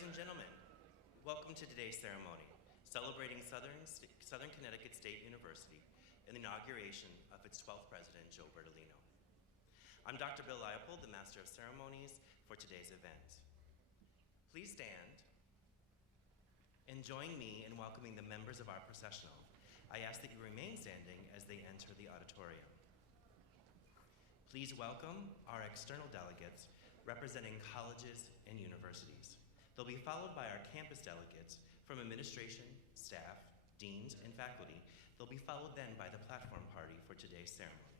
Ladies and gentlemen, welcome to today's ceremony, celebrating Southern Connecticut State University and the inauguration of its 12th president, Joe Bertolino. I'm Dr. Bill Leopold, the Master of Ceremonies for today's event. Please stand and join me in welcoming the members of our processional. I ask that you remain standing as they enter the auditorium. Please welcome our external delegates representing colleges and universities. They'll be followed by our campus delegates from administration, staff, deans, and faculty. They'll be followed then by the platform party for today's ceremony.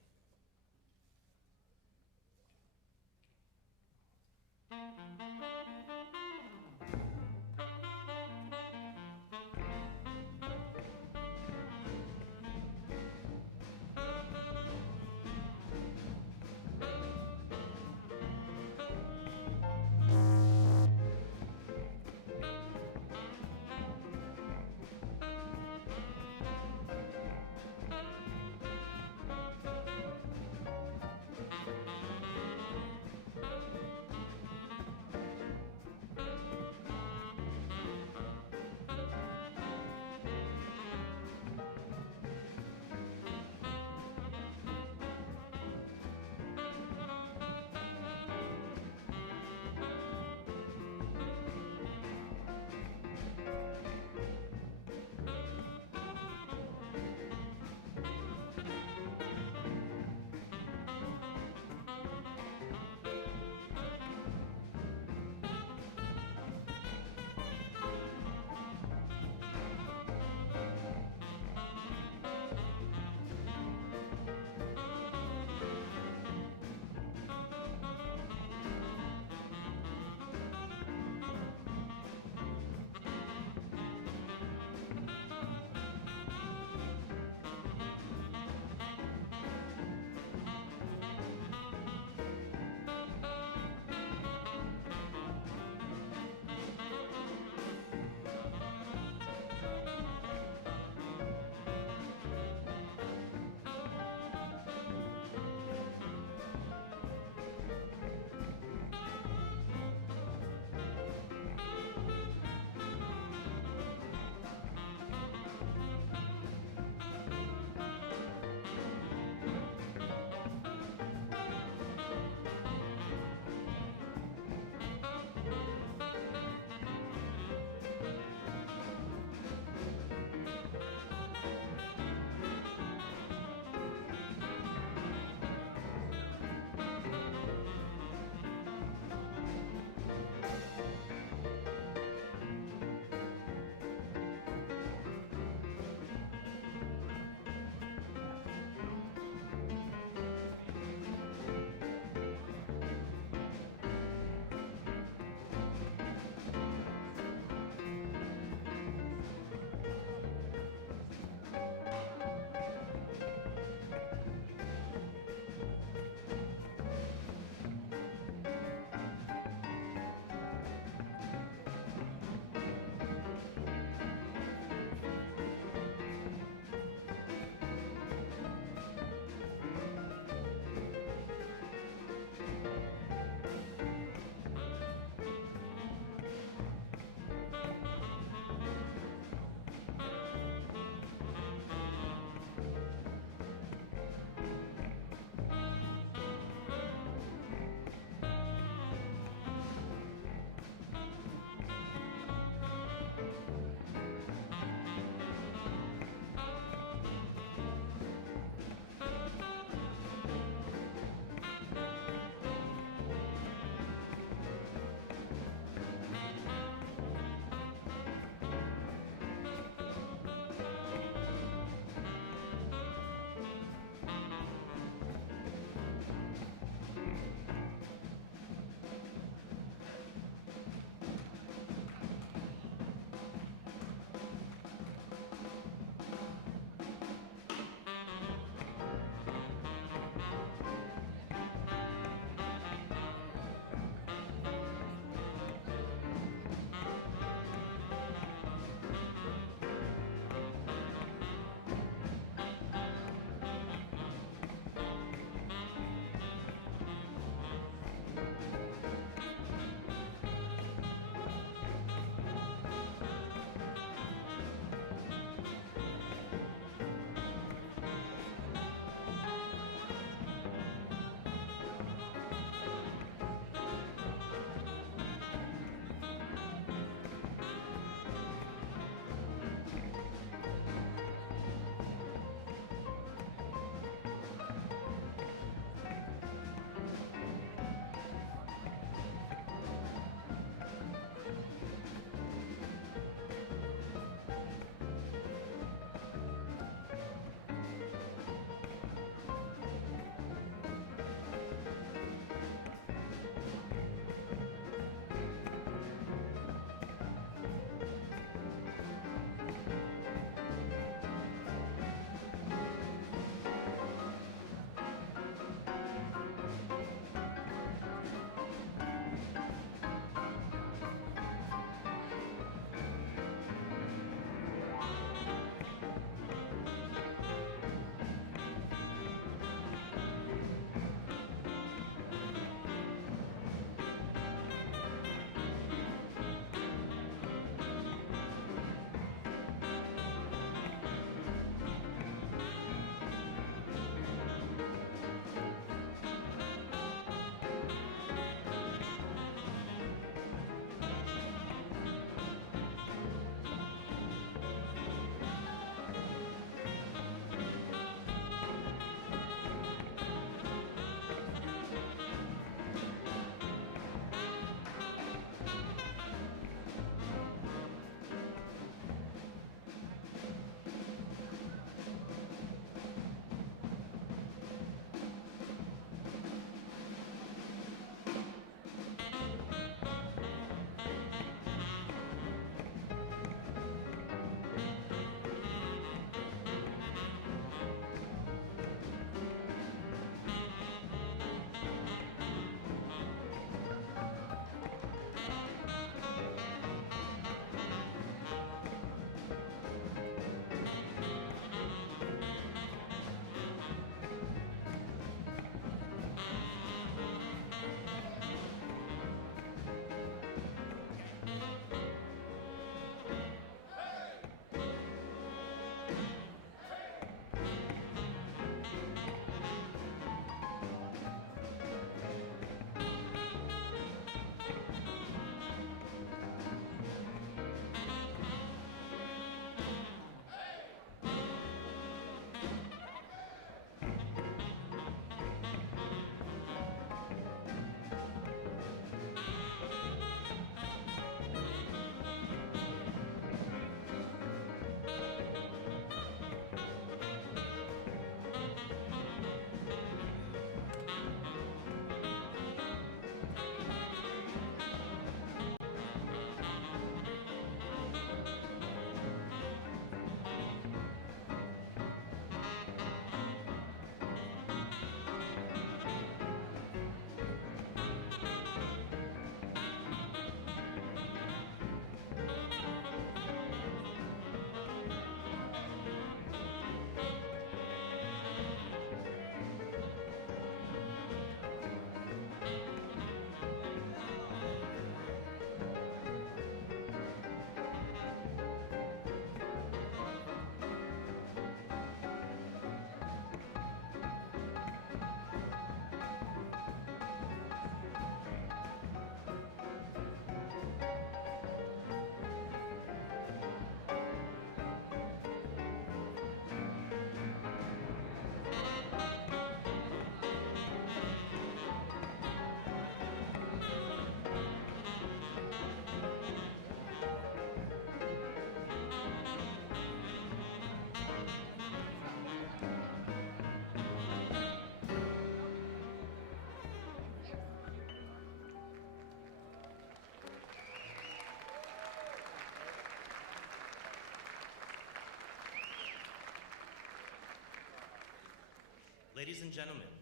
Ladies and gentlemen,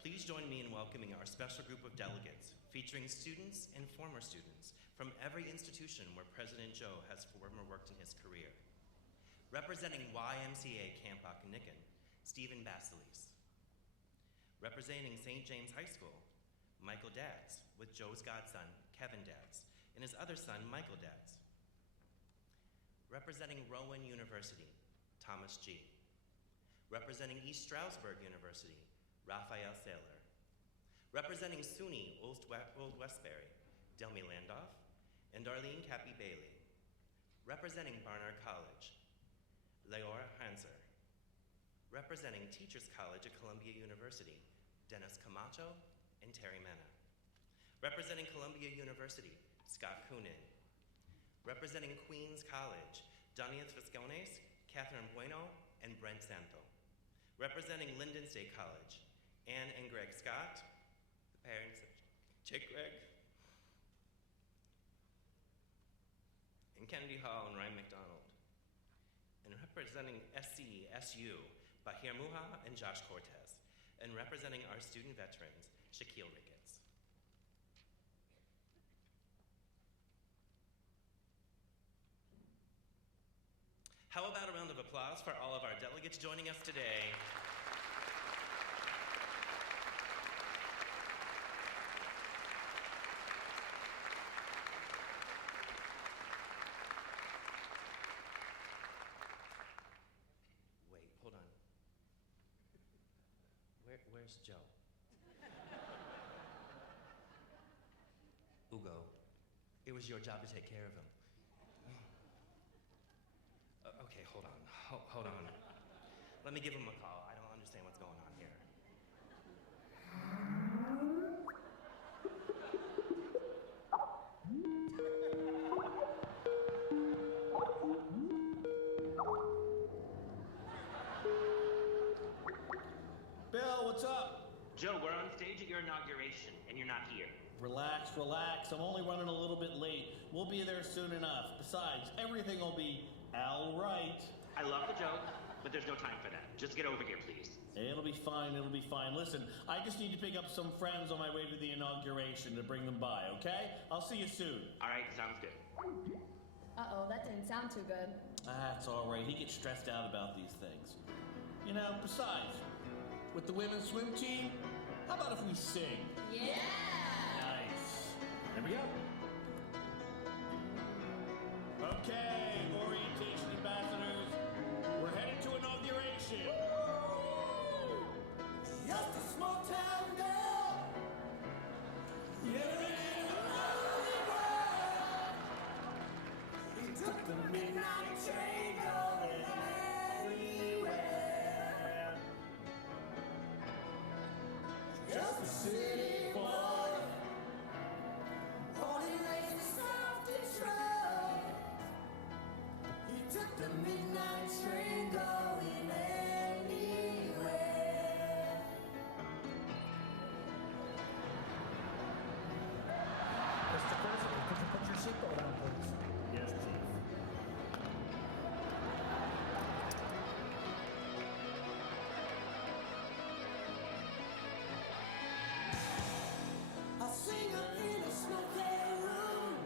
please join me in welcoming our special group of delegates, featuring students and former students from every institution where President Joe has former worked in his career. Representing YMCA Camp Occonequin, Stephen Basilis. Representing St. James High School, Michael Dads, with Joe's godson, Kevin Dads, and his other son, Michael Dads. Representing Rowan University, Thomas G. Representing East Stroudsburg University, Raphael Saylor. Representing SUNY Old Westbury, Delmy Landoff, and Darlene Cappy Bailey. Representing Barnard College, Leora Hanser. Representing Teachers College at Columbia University, Dennis Camacho and Terry Mena. Representing Columbia University, Scott Coonan. Representing Queens College, Donias Viscones, Catherine Bueno, and Brent Santo. Representing Linden State College, Ann and Greg Scott, the parents of Chick Greg, and Kennedy Hall and Ryan McDonald. And representing SCSU, Bahir Muha and Josh Cortez. And representing our student veterans, Shaquille Ricketts. How about a round of applause for all of our delegates joining us today? Wait, hold on. Where's Joe? Ugo, it was your job to take care of him. Okay, hold on. Hold on. Let me give him a call. I don't understand what's going on here. Bill, what's up? Joe, we're on stage at your inauguration, and you're not here. Relax, relax. I'm only running a little bit late. We'll be there soon enough. Besides, everything will be all right. I love the joke, but there's no time for that. Just get over here, please. It'll be fine, it'll be fine. Listen, I just need to pick up some friends on my way to the inauguration to bring them by, okay? I'll see you soon. All right, sounds good. Uh-oh, that didn't sound too good. That's all right. He gets stressed out about these things. You know, besides, with the women's swim team, how about if we sing? Yeah! Nice. Here we go. Okay, orientation ambassadors, we're headed to inauguration. Just a small town girl, living in a lonely world. He took the midnight train going anywhere. Just a city boy, born and raised in South Detroit. He took the midnight train going anywhere. Mr. President, could you put your seatbelt on, please? Yes, Chief. A singer in a smoky room.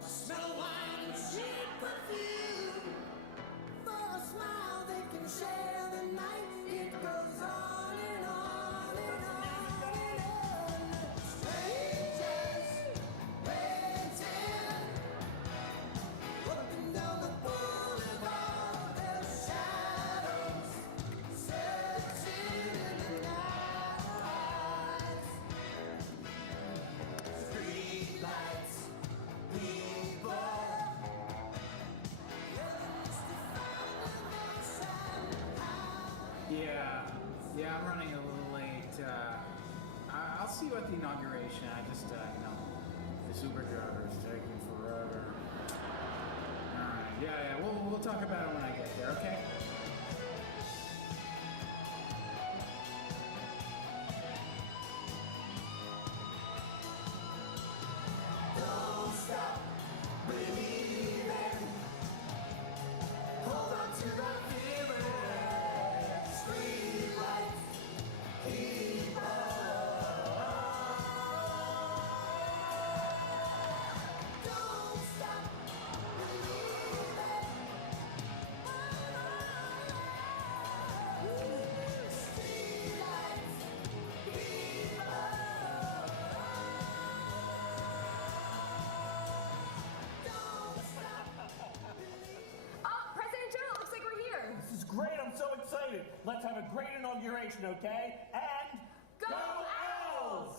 A smell of wine and cheap perfume. For a smile they can share the night. It goes on and on and on and on. Strangers waiting, looking down the boulevard. Their shadows searching in the night. Street lights, people, Yeah, I'm running a little late. I'll see you at the inauguration. This Uber driver is taking forever. All right, yeah, we'll talk about it when I get there, okay? don't stop believing. Hold on to the feeling. Street lights, noted. Let's have a great inauguration, okay? And Go Owls!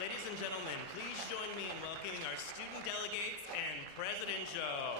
Ladies and gentlemen, please join me in welcoming our student delegates and President Joe.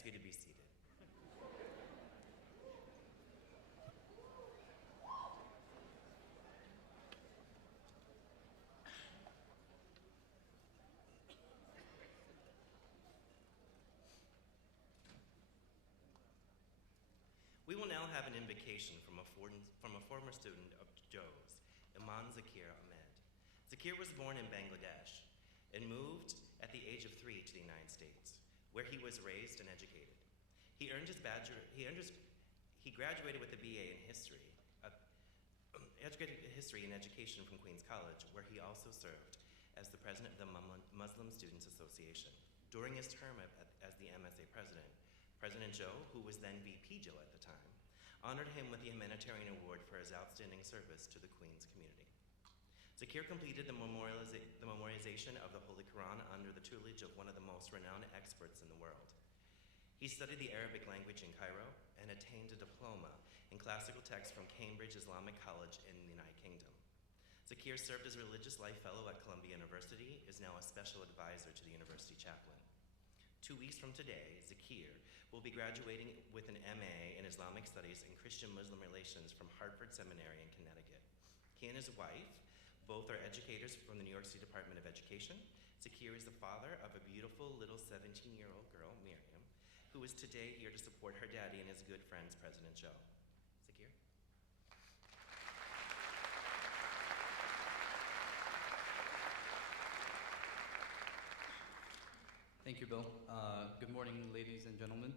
ask you to be seated. We will now have an invocation from a former student of Joe's, Iman Zakir Ahmed. Zakir was born in Bangladesh and moved at the age of 3 to the United States, where he was raised and educated. He graduated with a BA in history, and education from Queens College, where he also served as the president of the Muslim Students Association. During his term as the MSA president, President Joe, who was then VP Joe at the time, honored him with the Humanitarian Award for his outstanding service to the Queens community. Zakir completed the memorization of the Holy Quran under the tutelage of one of the most renowned experts in the world. He studied the Arabic language in Cairo and attained a diploma in classical texts from Cambridge Islamic College in the United Kingdom. Zakir served as a Religious Life Fellow at Columbia University, is now a special advisor to the university chaplain. 2 weeks from today, Zakir will be graduating with an MA in Islamic Studies and Christian-Muslim Relations from Hartford Seminary in Connecticut. He and his wife both are educators from the New York State Department of Education. Zakir is the father of a beautiful little 17-year-old girl, Miriam, who is today here to support her daddy and his good friends, President Joe. Zakir? Thank you, Bill. Good morning, ladies and gentlemen.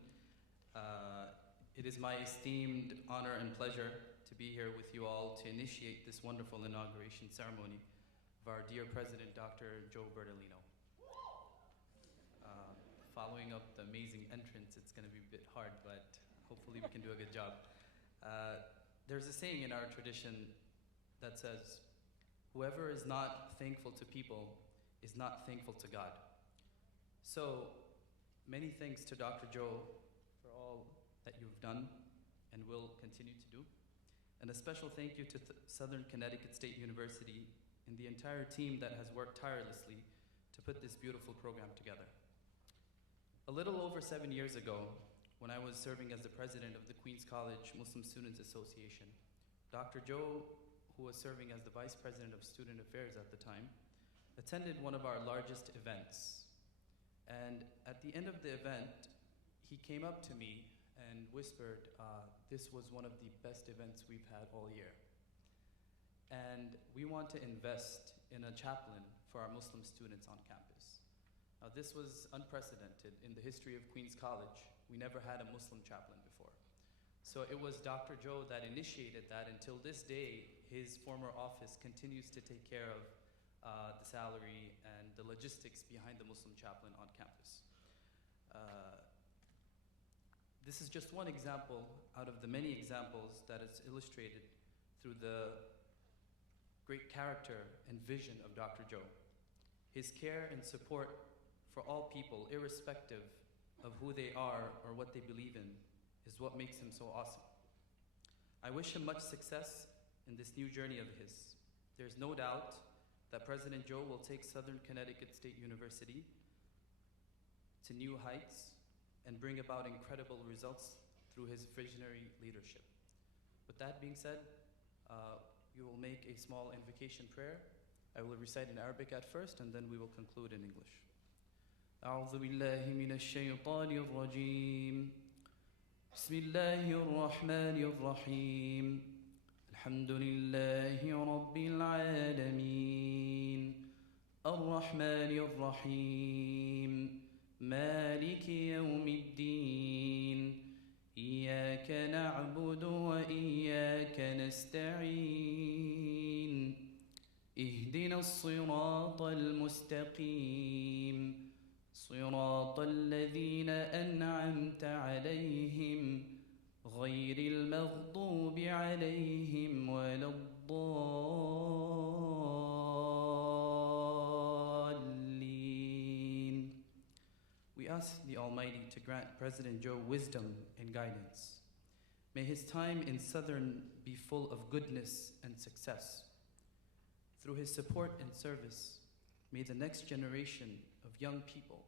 It is my esteemed honor and pleasure to be here with you all to initiate this wonderful inauguration ceremony of our dear President, Dr. Joe Bertolino. Following up the amazing entrance, it's going to be a bit hard, but hopefully we can do a good job. There's a saying in our tradition that says, whoever is not thankful to people is not thankful to God. So, many thanks to Dr. Joe for all that you've done and will continue to do. And a special thank you to Southern Connecticut State University and the entire team that has worked tirelessly to put this beautiful program together. A little over 7 years ago, when I was serving as the president of the Queens College Muslim Students Association, Dr. Joe, who was serving as the vice president of student affairs at the time, attended one of our largest events. And at the end of the event, he came up to me and whispered, this was one of the best events we've had all year. And we want to invest in a chaplain for our Muslim students on campus. Now, this was unprecedented in the history of Queens College. We never had a Muslim chaplain before. So it was Dr. Joe that initiated that. Until this day, his former office continues to take care of the salary and the logistics behind the Muslim chaplain on campus. This is just one example out of the many examples that is illustrated through the great character and vision of Dr. Joe. His care and support for all people, irrespective of who they are or what they believe in, is what makes him so awesome. I wish him much success in this new journey of his. There's no doubt that President Joe will take Southern Connecticut State University to new heights and bring about incredible results through his visionary leadership. With that being said, we will make a small invocation prayer. I will recite in Arabic at first, and then we will conclude in English. أعوذ بالله من الشيطان الرجيم. بسم الله الرحمن الرحيم. الحمد لله رب العالمين. الرحمن الرحيم. مالك يوم الدين. إياك نعبد وإياك نستعين. اهدنا الصراط المستقيم. صراط الذين أنعمت عليهم غير المغضوب عليهم ولا الضالين. We ask the Almighty to grant President Joe wisdom and guidance. May his time in Southern be full of goodness and success. Through his support and service, may the next generation of young people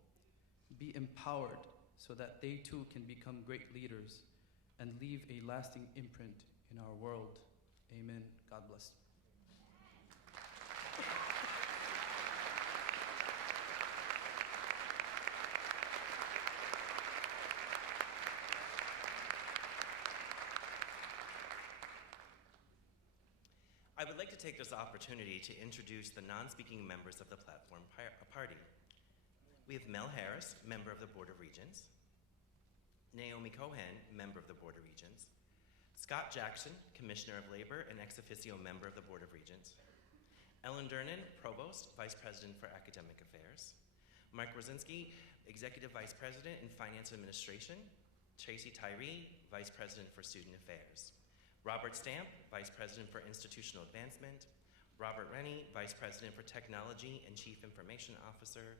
be empowered so that they too can become great leaders and leave a lasting imprint in our world. Amen. God bless. I would like to take this opportunity to introduce the non-speaking members of the platform party. We have Mel Harris, member of the Board of Regents, Naomi Cohen, member of the Board of Regents, Scott Jackson, Commissioner of Labor and ex officio member of the Board of Regents, Ellen Durnan, Provost, Vice President for Academic Affairs, Mark Rosinski, Executive Vice President in Finance Administration, Tracy Tyree, Vice President for Student Affairs, Robert Stamp, Vice President for Institutional Advancement, Robert Rennie, Vice President for Technology and Chief Information Officer,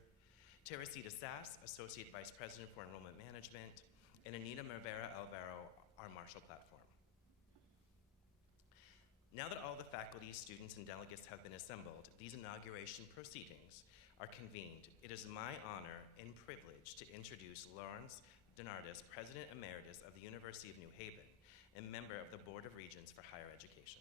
Teresita Sass, Associate Vice President for Enrollment Management, and Anita Rivera Alvaro, our Marshall Platform. Now that all the faculty, students, and delegates have been assembled, these inauguration proceedings are convened. It is my honor and privilege to introduce Lawrence Donardis, President Emeritus of the University of New Haven, and member of the Board of Regents for Higher Education.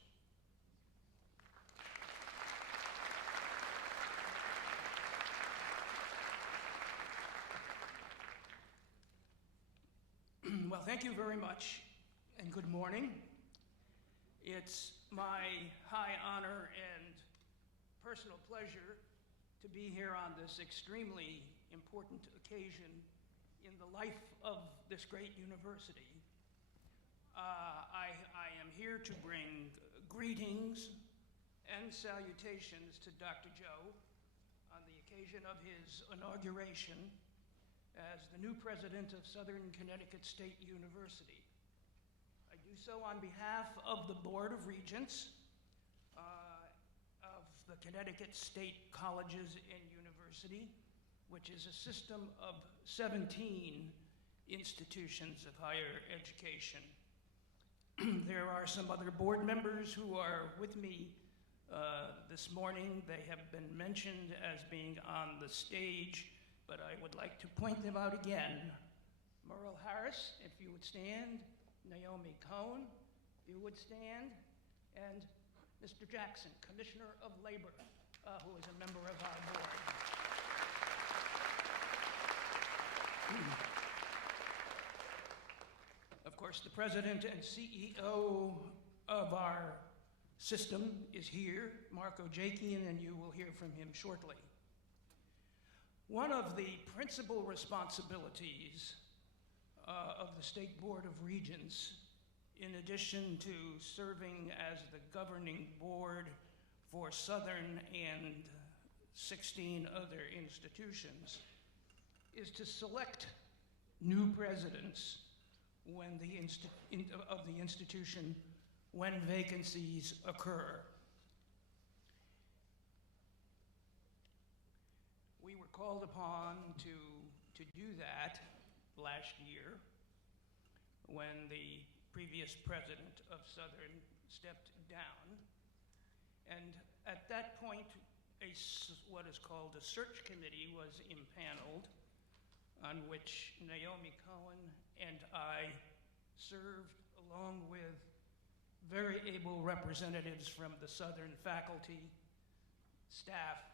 Well, thank you very much, and good morning. It's my high honor and personal pleasure to be here on this extremely important occasion in the life of this great university. I am here to bring greetings and salutations to Dr. Joe on the occasion of his inauguration as the new president of Southern Connecticut State University. I do so on behalf of the Board of Regents of the Connecticut State Colleges and University, which is a system of 17 institutions of higher education. There are some other board members who are with me this morning. They have been mentioned as being on the stage, but I would like to point them out again. Merle Harris, if you would stand, Naomi Cohen, if you would stand, and Mr. Jackson, Commissioner of Labor, who is a member of our board. Of course, the president and CEO of our system is here, Mark Ojakian, and you will hear from him shortly. One of the principal responsibilities of the State Board of Regents, in addition to serving as the governing board for Southern and 16 other institutions, is to select new presidents when of the institution when vacancies occur. We were called upon to do that last year when the previous president of Southern stepped down. And at that point, what is called a search committee was impaneled, on which Naomi Cohen and I served, along with very able representatives from the Southern faculty, staff,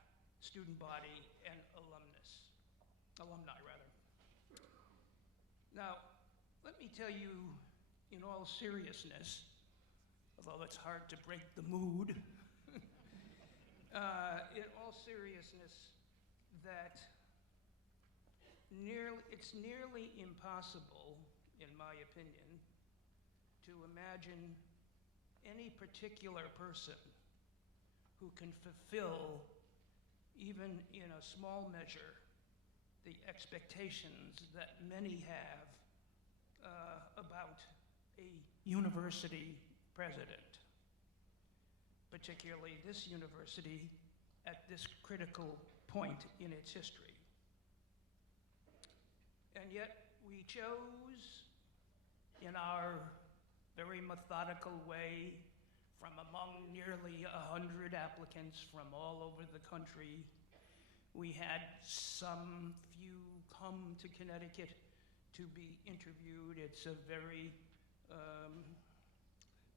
student body, and alumni rather. Now, let me tell you in all seriousness, although it's hard to break the mood, in all seriousness, that it's nearly impossible, in my opinion, to imagine any particular person who can fulfill, even in a small measure, the expectations that many have about a university president, particularly this university at this critical point in its history. And yet we chose, in our very methodical way, from among nearly 100 applicants from all over the country, we had some few come to Connecticut to be interviewed. It's a very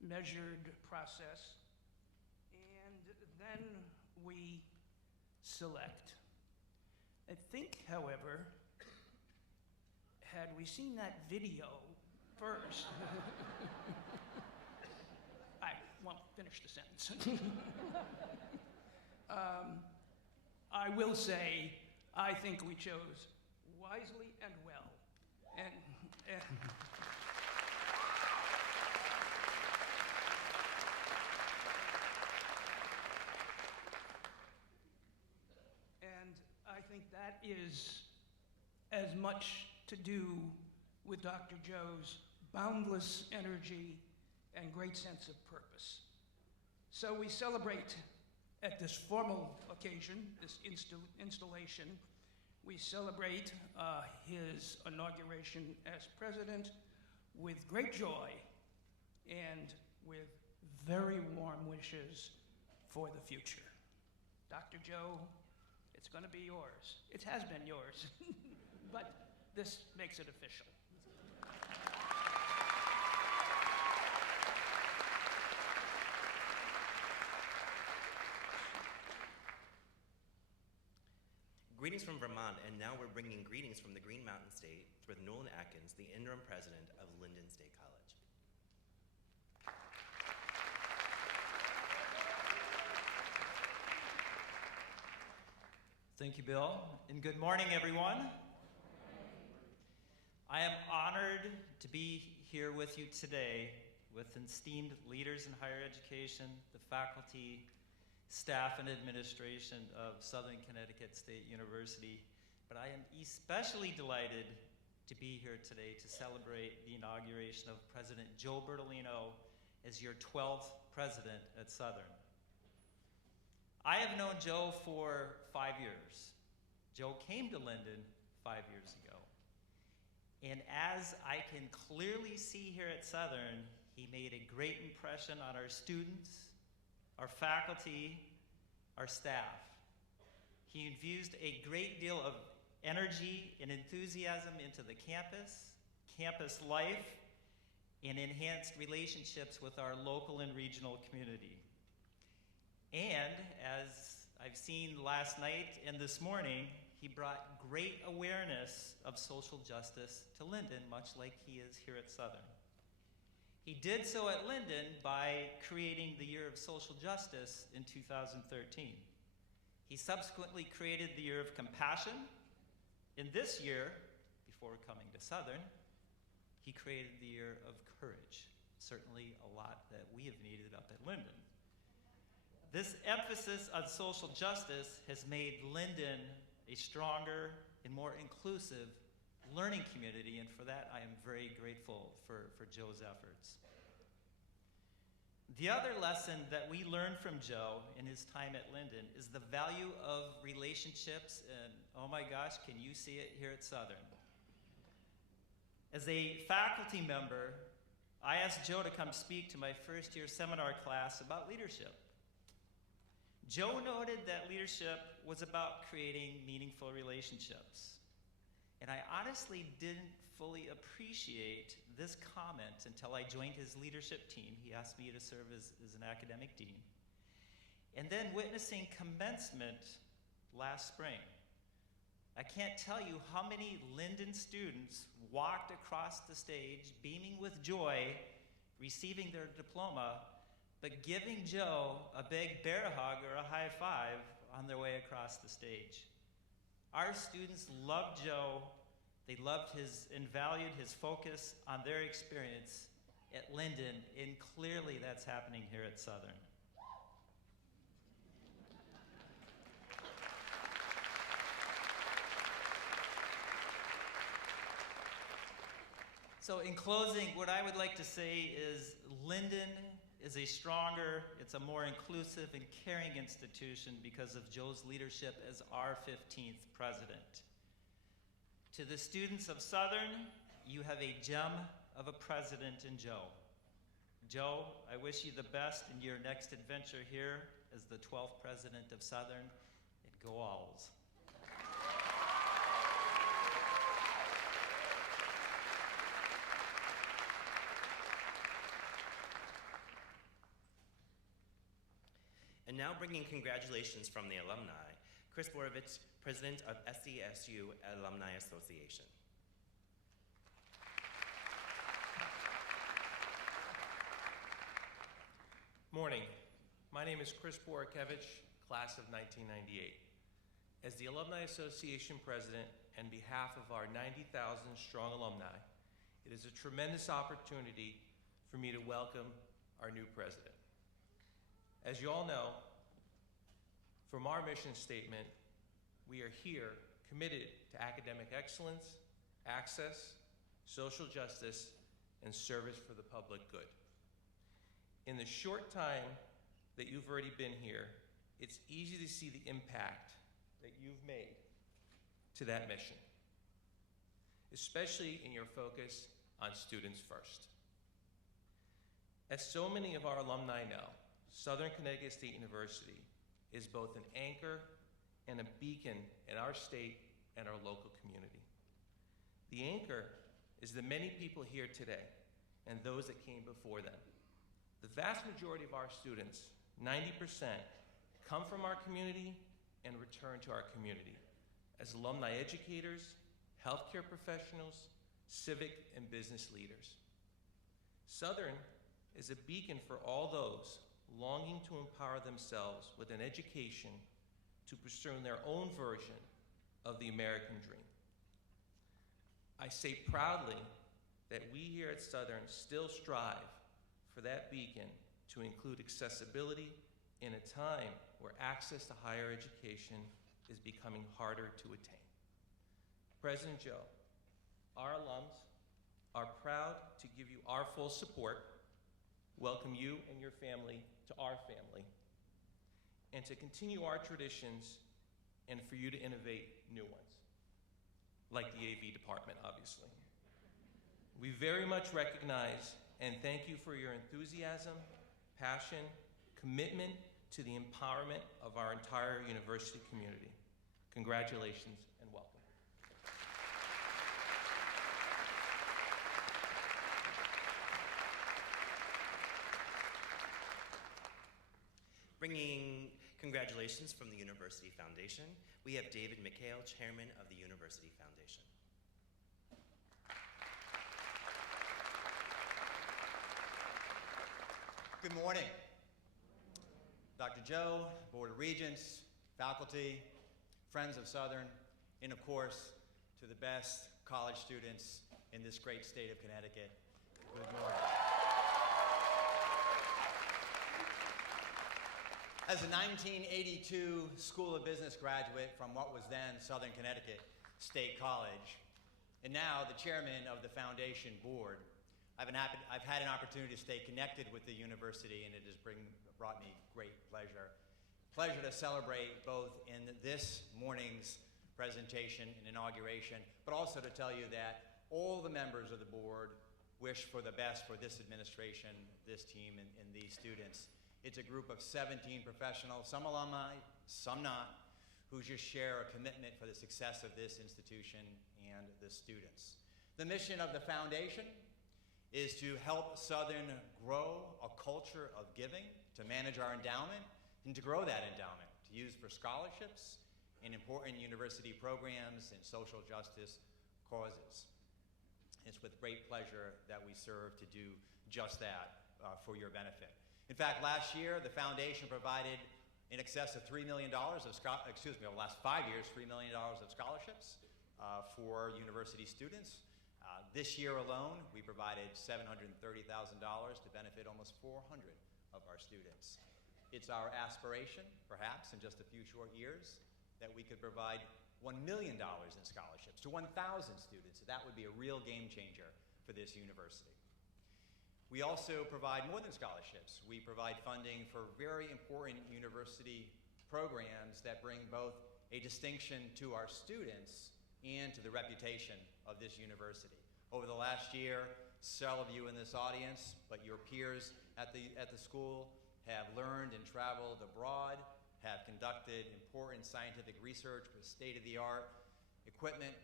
measured process. And then we select. I think, however, had we seen that video first, I won't finish the sentence. I will say, I think we chose wisely and well. And I think that is as much to do with Dr. Joe's boundless energy and great sense of purpose. So we celebrate at this formal occasion, this installation, we celebrate his inauguration as president with great joy and with very warm wishes for the future. Dr. Joe, it's going to be yours. It has been yours, but this makes it official. Greetings from Vermont, and now we're bringing greetings from the Green Mountain State for Nolan Atkins, the interim president of Linden State College. Thank you, Bill, and good morning, everyone. I am honored to be here with you today with esteemed leaders in higher education, the faculty, staff, and administration of Southern Connecticut State University. But I am especially delighted to be here today to celebrate the inauguration of President Joe Bertolino as your 12th president at Southern. I have known Joe for 5 years. Joe came to Linden 5 years ago. And as I can clearly see here at Southern, he made a great impression on our students, our faculty, our staff. He infused a great deal of energy and enthusiasm into the campus life, and enhanced relationships with our local and regional community. And as I've seen last night and this morning, he brought great awareness of social justice to Linden, much like he is here at Southern. He did so at Linden by creating the Year of Social Justice in 2013. He subsequently created the Year of Compassion. In this year, before coming to Southern, he created the Year of Courage. Certainly a lot that we have needed up at Linden. This emphasis on social justice has made Linden a stronger and more inclusive learning community, and for that I am very grateful for Joe's efforts. The other lesson that we learned from Joe in his time at Linden is the value of relationships, and oh my gosh, can you see it here at Southern. As a faculty member, I asked Joe to come speak to my first year seminar class about leadership. Joe noted that leadership was about creating meaningful relationships. And I honestly didn't fully appreciate this comment until I joined his leadership team. He asked me to serve as an academic dean. And then witnessing commencement last spring. I can't tell you how many Linden students walked across the stage beaming with joy, receiving their diploma, but giving Joe a big bear hug or a high five on their way across the stage. Our students loved Joe. They loved his and valued his focus on their experience at Linden, and clearly that's happening here at Southern. So in closing, what I would like to say is Linden is a stronger, it's a more inclusive and caring institution because of Joe's leadership as our 15th president. To the students of Southern, you have a gem of a president in Joe. Joe, I wish you the best in your next adventure here as the 12th president of Southern, and go Owls. And now bringing congratulations from the alumni, Chris Borovich, President of SDSU Alumni Association. Morning. My name is Chris Borikevich, class of 1998. As the Alumni Association President and behalf of our 90,000 strong alumni, it is a tremendous opportunity for me to welcome our new president. As you all know, from our mission statement, we are here committed to academic excellence, access, social justice, and service for the public good. In the short time that you've already been here, it's easy to see the impact that you've made to that mission, especially in your focus on students first. As so many of our alumni know, Southern Connecticut State University is both an anchor and a beacon in our state and our local community. The anchor is the many people here today and those that came before them. The vast majority of our students, 90%, come from our community and return to our community as alumni educators, healthcare professionals, civic and business leaders. Southern is a beacon for all those longing to empower themselves with an education to pursue their own version of the American dream. I say proudly that we here at Southern still strive for that beacon to include accessibility in a time where access to higher education is becoming harder to attain. President Joe, our alums are proud to give you our full support, welcome you and your family to our family, and to continue our traditions and for you to innovate new ones, like the AV department, obviously. We very much recognize and thank you for your enthusiasm, passion, commitment to the empowerment of our entire university community. Congratulations and welcome. Bringing congratulations from the University Foundation, we have David McHale, Chairman of the University Foundation. Good morning. Dr. Joe, Board of Regents, faculty, friends of Southern, and of course, to the best college students in this great state of Connecticut. Good morning. As a 1982 School of Business graduate from what was then Southern Connecticut State College, and now the chairman of the foundation board, I've had an opportunity to stay connected with the university, and it has brought me great pleasure. Pleasure to celebrate both in this morning's presentation and inauguration, but also to tell you that all the members of the board wish for the best for this administration, this team, and these students. It's a group of 17 professionals, some alumni, some not, who just share a commitment for the success of this institution and the students. The mission of the foundation is to help Southern grow a culture of giving, to manage our endowment, and to grow that endowment, to use for scholarships and important university programs and social justice causes. It's with great pleasure that we serve to do just that for your benefit. In fact, last year, the foundation provided in excess of $3 million over the last 5 years, $3 million of scholarships for university students. This year alone, we provided $730,000 to benefit almost 400 of our students. It's our aspiration, perhaps in just a few short years, that we could provide $1 million in scholarships to 1,000 students. That would be a real game changer for this university. We also provide more than scholarships. We provide funding for very important university programs that bring both a distinction to our students and to the reputation of this university. Over the last year, several of you in this audience, but your peers at the school, have learned and traveled abroad, have conducted important scientific research with state-of-the-art equipment,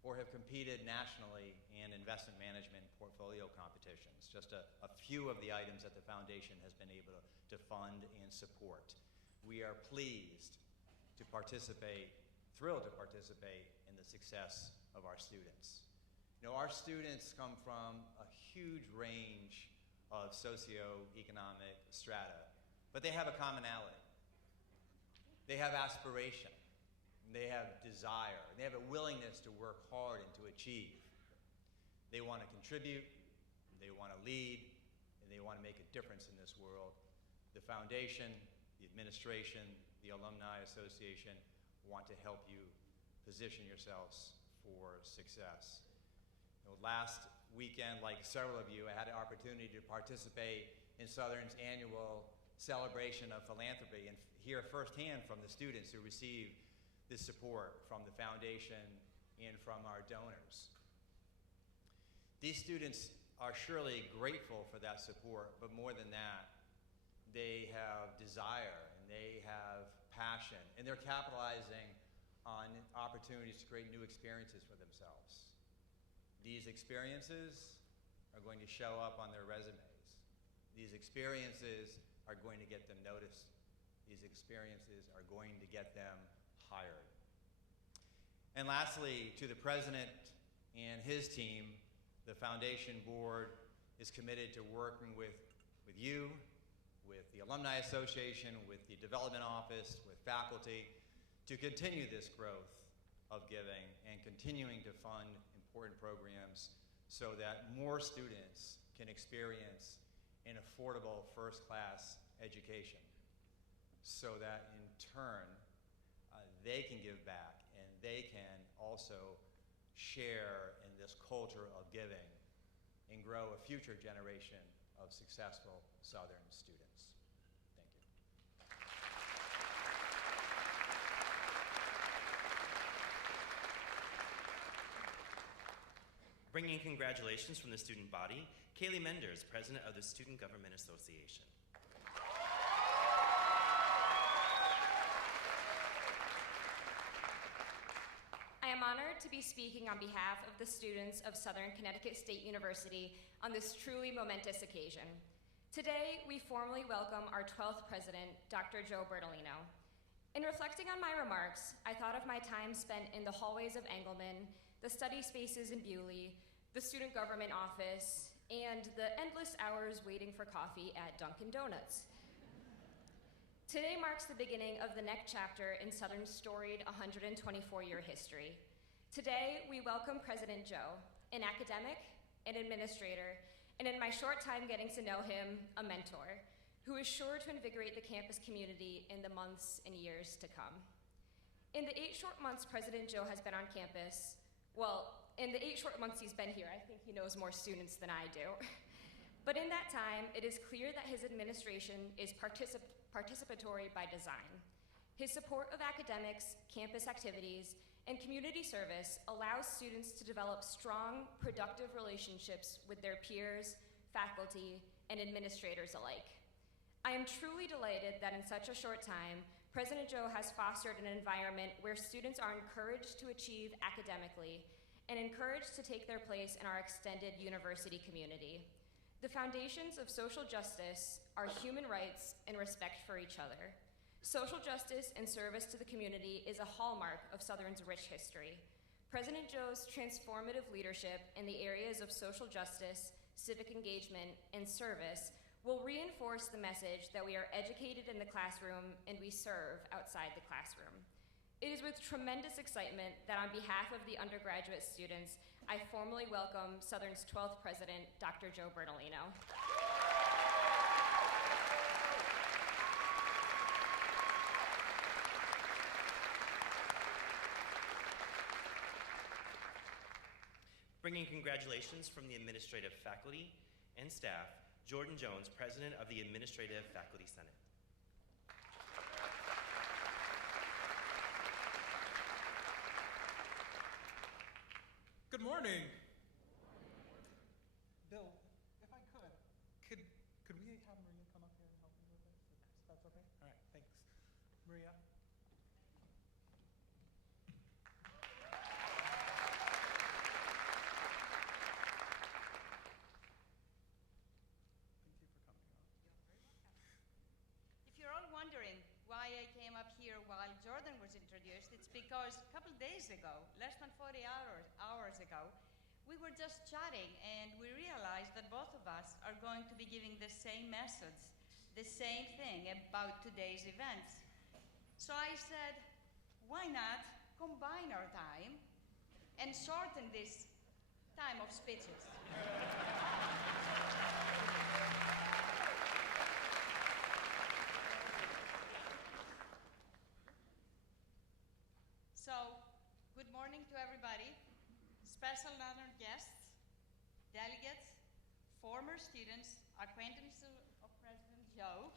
or have competed nationally in investment management portfolio competitions. Just a few of the items that the foundation has been able to fund and support. we are pleased to participate, thrilled to participate in the success of our students. You know, our students come from a huge range of socioeconomic strata, but they have a commonality. They have aspiration, they have desire, they have a willingness to work hard and to achieve. They want to contribute, they want to lead, and they want to make a difference in this world. The foundation, the administration, the Alumni Association want to help you position yourselves for success. You know, last weekend, like several of you, I had an opportunity to participate in Southern's annual celebration of philanthropy and hear firsthand from the students who receive this support from the foundation and from our donors. These students are surely grateful for that support, but more than that, they have desire and they have passion, and they're capitalizing on opportunities to create new experiences for themselves. These experiences are going to show up on their resumes. These experiences are going to get them noticed. These experiences are going to get them hired. And lastly, to the president and his team, the foundation board is committed to working with you, with the Alumni Association, with the Development Office, with faculty, to continue this growth of giving and continuing to fund important programs so that more students can experience an affordable first-class education, so that in turn they can give back and they can also share in this culture of giving and grow a future generation of successful Southern students. Thank you. Bringing congratulations from the student body, Kaylee Menders, President of the Student Government Association. I am honored to be speaking on behalf of the students of Southern Connecticut State University on this truly momentous occasion. Today, we formally welcome our 12th president, Dr. Joe Bertolino. In reflecting on my remarks, I thought of my time spent in the hallways of Engelman, the study spaces in Bewley, the student government office, and the endless hours waiting for coffee at Dunkin' Donuts. Today marks the beginning of the next chapter in Southern's storied 124-year history. Today, we welcome President Joe, an academic, an administrator, and in my short time getting to know him, a mentor, who is sure to invigorate the campus community in the months and years to come. In the 8 short months President Joe has been on campus, well, in the 8 short months he's been here, I think he knows more students than I do. But in that time, it is clear that his administration is participatory by design. His support of academics, campus activities, and community service allows students to develop strong, productive relationships with their peers, faculty, and administrators alike. I am truly delighted that in such a short time, President Joe has fostered an environment where students are encouraged to achieve academically and encouraged to take their place in our extended university community. The foundations of social justice are human rights and respect for each other. Social justice and service to the community is a hallmark of Southern's rich history. President Joe's transformative leadership in the areas of social justice, civic engagement, and service will reinforce the message that we are educated in the classroom and we serve outside the classroom. It is with tremendous excitement that on behalf of the undergraduate students, I formally welcome Southern's 12th president, Dr. Joe Bertolino. Bringing congratulations from the administrative faculty and staff, Jordan Jones, President of the Administrative Faculty Senate. Good morning. Bill, if I could we have Maria come up here and help me with this? If that's okay? All right, thanks. Maria. If you're all wondering why here while Jordan was introduced, it's because a couple days ago, less than 40 hours ago, we were just chatting and we realized that both of us are going to be giving the same message, the same thing about today's events. So I said, why not combine our time and shorten this time of speeches? So, good morning to everybody, special honored guests, delegates, former students, acquaintances of President Joe,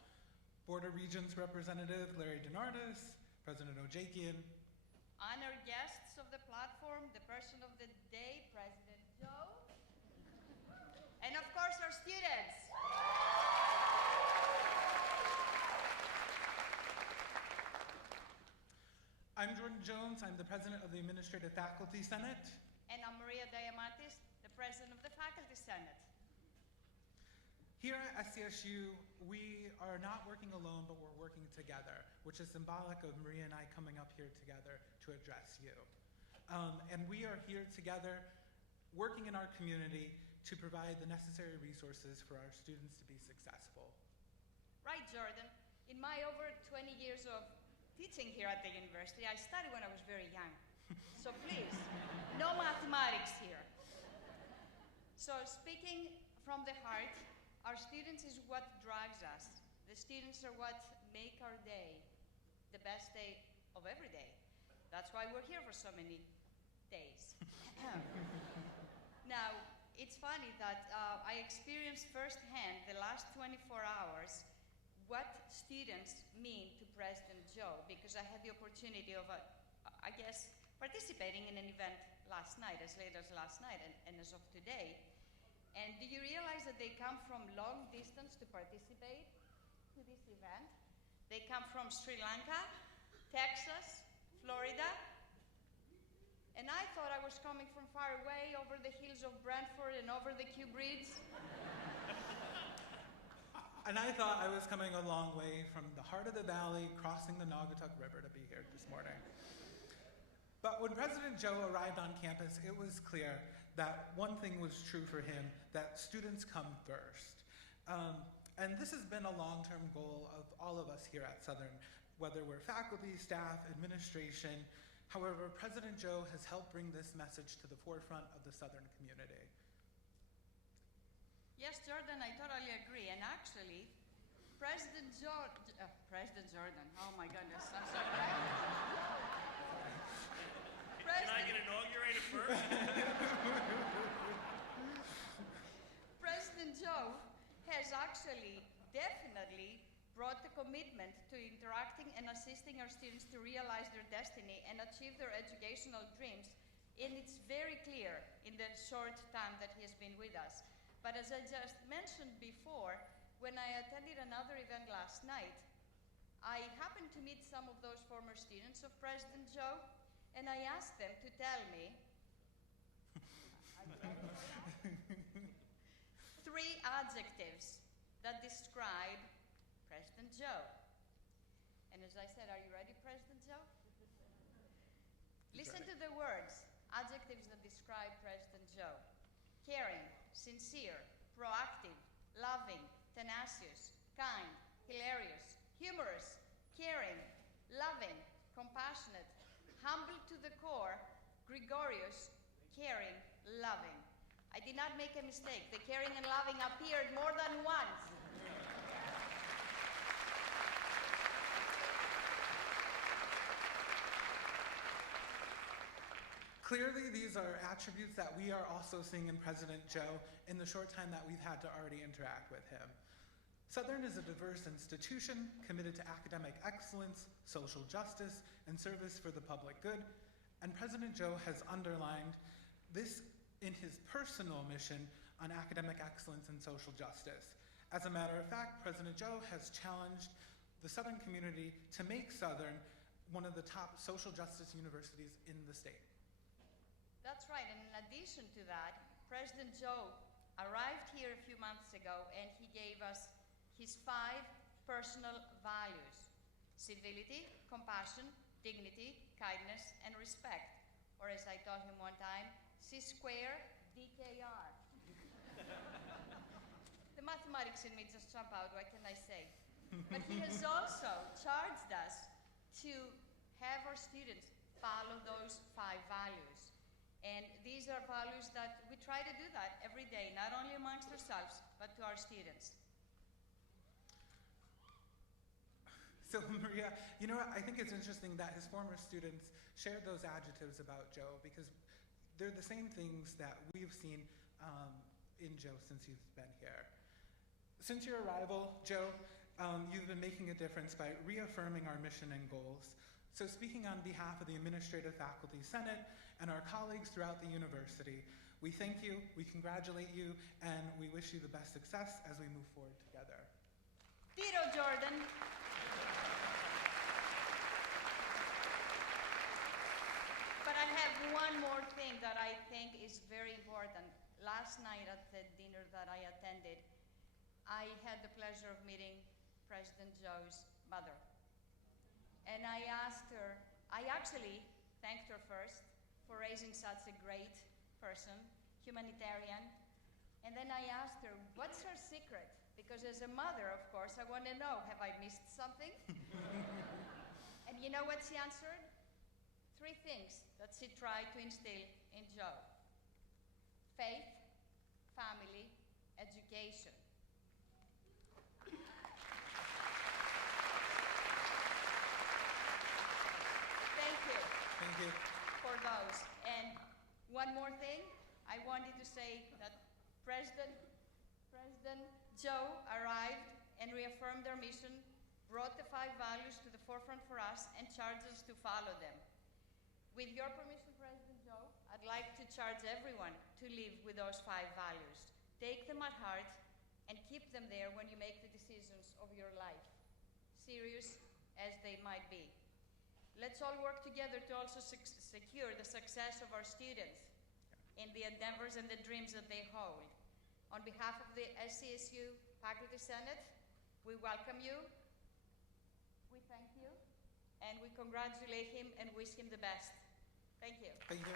Board of Regents Representative Larry DeNardis, President Ojakian, honored guests of the platform, the person of the day, President Joe, and of course our students. I'm Jordan Jones. I'm the president of the Administrative Faculty Senate. And I'm Maria Diamandis, the president of the Faculty Senate. Here at SCSU, we are not working alone, but we're working together, which is symbolic of Maria and I coming up here together to address you. And we are here together working in our community to provide the necessary resources for our students to be successful. Right, Jordan. In my over 20 years of teaching here at the university, I studied when I was very young. So please, no mathematics here. So speaking from the heart, our students is what drives us. The students are what make our day the best day of every day. That's why we're here for so many days. Now, it's funny that I experienced firsthand the last 24 hours what students mean to President Joe, because I had the opportunity of, I guess, participating in an event last night, as late as last night, and as of today. And do you realize that they come from long distance to participate to this event? They come from Sri Lanka, Texas, Florida, and I thought I was coming from far away over the hills of Brantford and over the Kew Bridge. And I thought I was coming a long way from the heart of the valley, crossing the Naugatuck River to be here this morning. But when President Joe arrived on campus, it was clear that one thing was true for him, that students come first. And this has been a long-term goal of all of us here at Southern, whether we're faculty, staff, administration. However, President Joe has helped bring this message to the forefront of the Southern community. Yes, Jordan, I totally agree. And actually, President Jordan, oh my goodness, I'm so glad. Can I get inaugurated first? President Joe has actually definitely brought the commitment to interacting and assisting our students to realize their destiny and achieve their educational dreams. And it's very clear in the short time that he has been with us. But as I just mentioned before, when I attended another event last night, I happened to meet some of those former students of President Joe, and I asked them to tell me three adjectives that describe President Joe. And as I said, are you ready, President Joe? Listen to the words, adjectives that describe President Joe. Caring, sincere, proactive, loving, tenacious, kind, hilarious, humorous, caring, loving, compassionate, humble to the core, gregarious, caring, loving. I did not make a mistake. The caring and loving appeared more than once. Clearly, these are attributes that we are also seeing in President Joe in the short time that we've had to already interact with him. Southern is a diverse institution committed to academic excellence, social justice, and service for the public good, and President Joe has underlined this in his personal mission on academic excellence and social justice. As a matter of fact, President Joe has challenged the Southern community to make Southern one of the top social justice universities in the state. That's right, and in addition to that, President Joe arrived here a few months ago and he gave us his 5 personal values. civility, compassion, dignity, kindness, and respect. Or as I told him one time, C square DKR. The mathematics in me just jump out, what can I say? But he has also charged us to have our students follow those 5 values. And these are values that we try to do that every day, not only amongst ourselves, but to our students. So Maria, you know what? I think it's interesting that his former students shared those adjectives about Joe because they're the same things that we've seen in Joe since he's been here. Since your arrival, Joe, you've been making a difference by reaffirming our mission and goals. So speaking on behalf of the Administrative Faculty Senate and our colleagues throughout the university, we thank you, we congratulate you, and we wish you the best success as we move forward together. Tito Jordan. But I have one more thing that I think is very important. Last night at the dinner that I attended, I had the pleasure of meeting President Joe's mother. And I asked her, I actually thanked her first for raising such a great person, humanitarian. And then I asked her, what's her secret? Because as a mother, of course, I want to know, have I missed something? And you know what she answered? 3 things that she tried to instill in Joe: faith, family, education. Thank you. Thank you. For those. And one more thing, I wanted to say that President Joe arrived and reaffirmed our mission, brought the 5 values to the forefront for us, and charged us to follow them. With your permission, President Joe, I'd like to charge everyone to live with those 5 values. Take them at heart and keep them there when you make the decisions of your life, serious as they might be. Let's all work together to also secure the success of our students in the endeavors and the dreams that they hold. On behalf of the SCSU Faculty Senate, we welcome you, we thank you, and we congratulate him and wish him the best. Thank you. Thank you.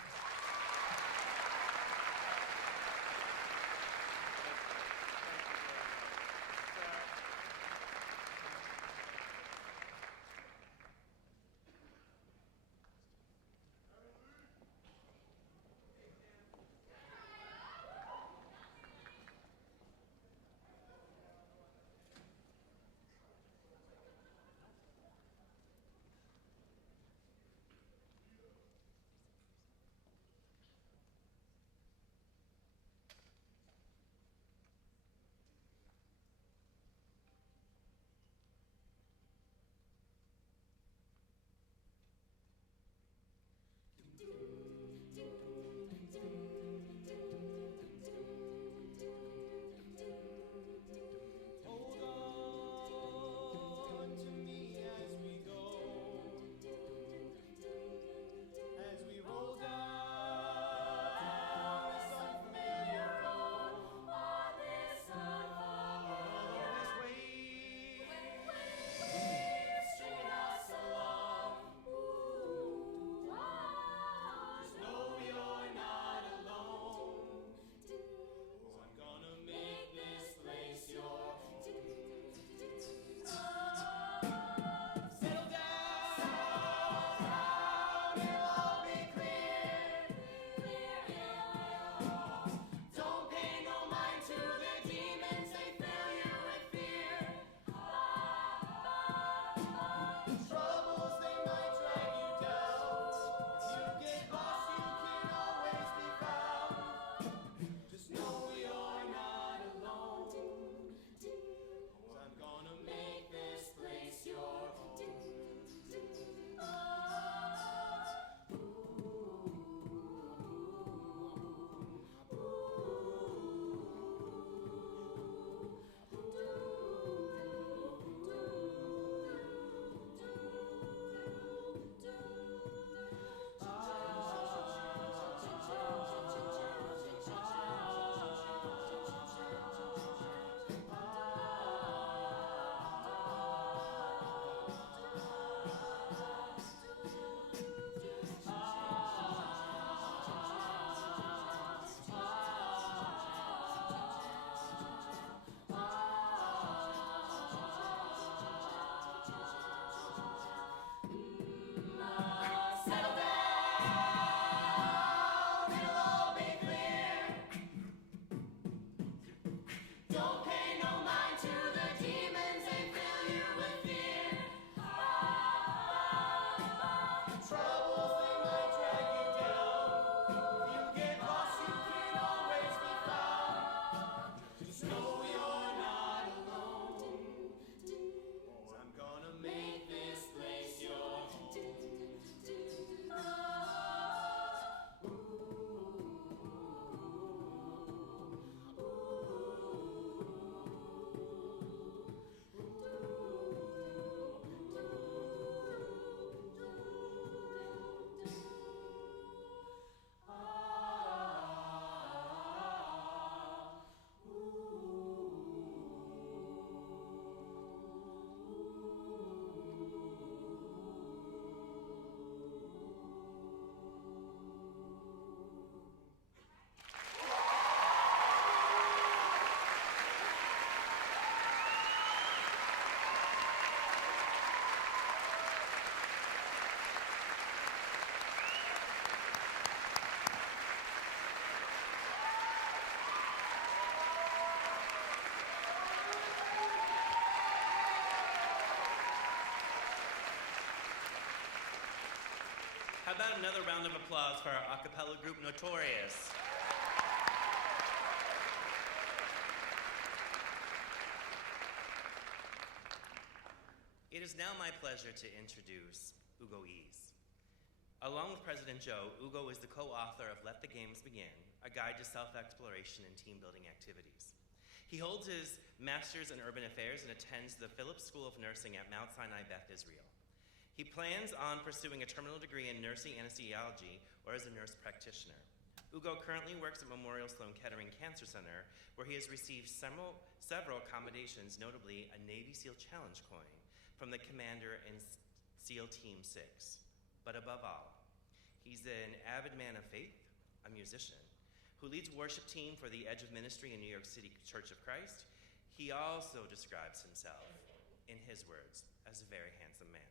How about another round of applause for our a cappella group, Notorious? It is now my pleasure to introduce Ugo Ease. Along with President Joe, Ugo is the co-author of Let the Games Begin, a guide to self-exploration and team-building activities. He holds his master's in urban affairs and attends the Phillips School of Nursing at Mount Sinai Beth Israel. He plans on pursuing a terminal degree in nursing anesthesiology or as a nurse practitioner. Ugo currently works at Memorial Sloan Kettering Cancer Center, where he has received several accommodations, notably a Navy SEAL Challenge coin from the commander in SEAL Team 6. But above all, he's an avid man of faith, a musician, who leads worship team for the Edge of Ministry in New York City Church of Christ. He also describes himself, in his words, as a very handsome man.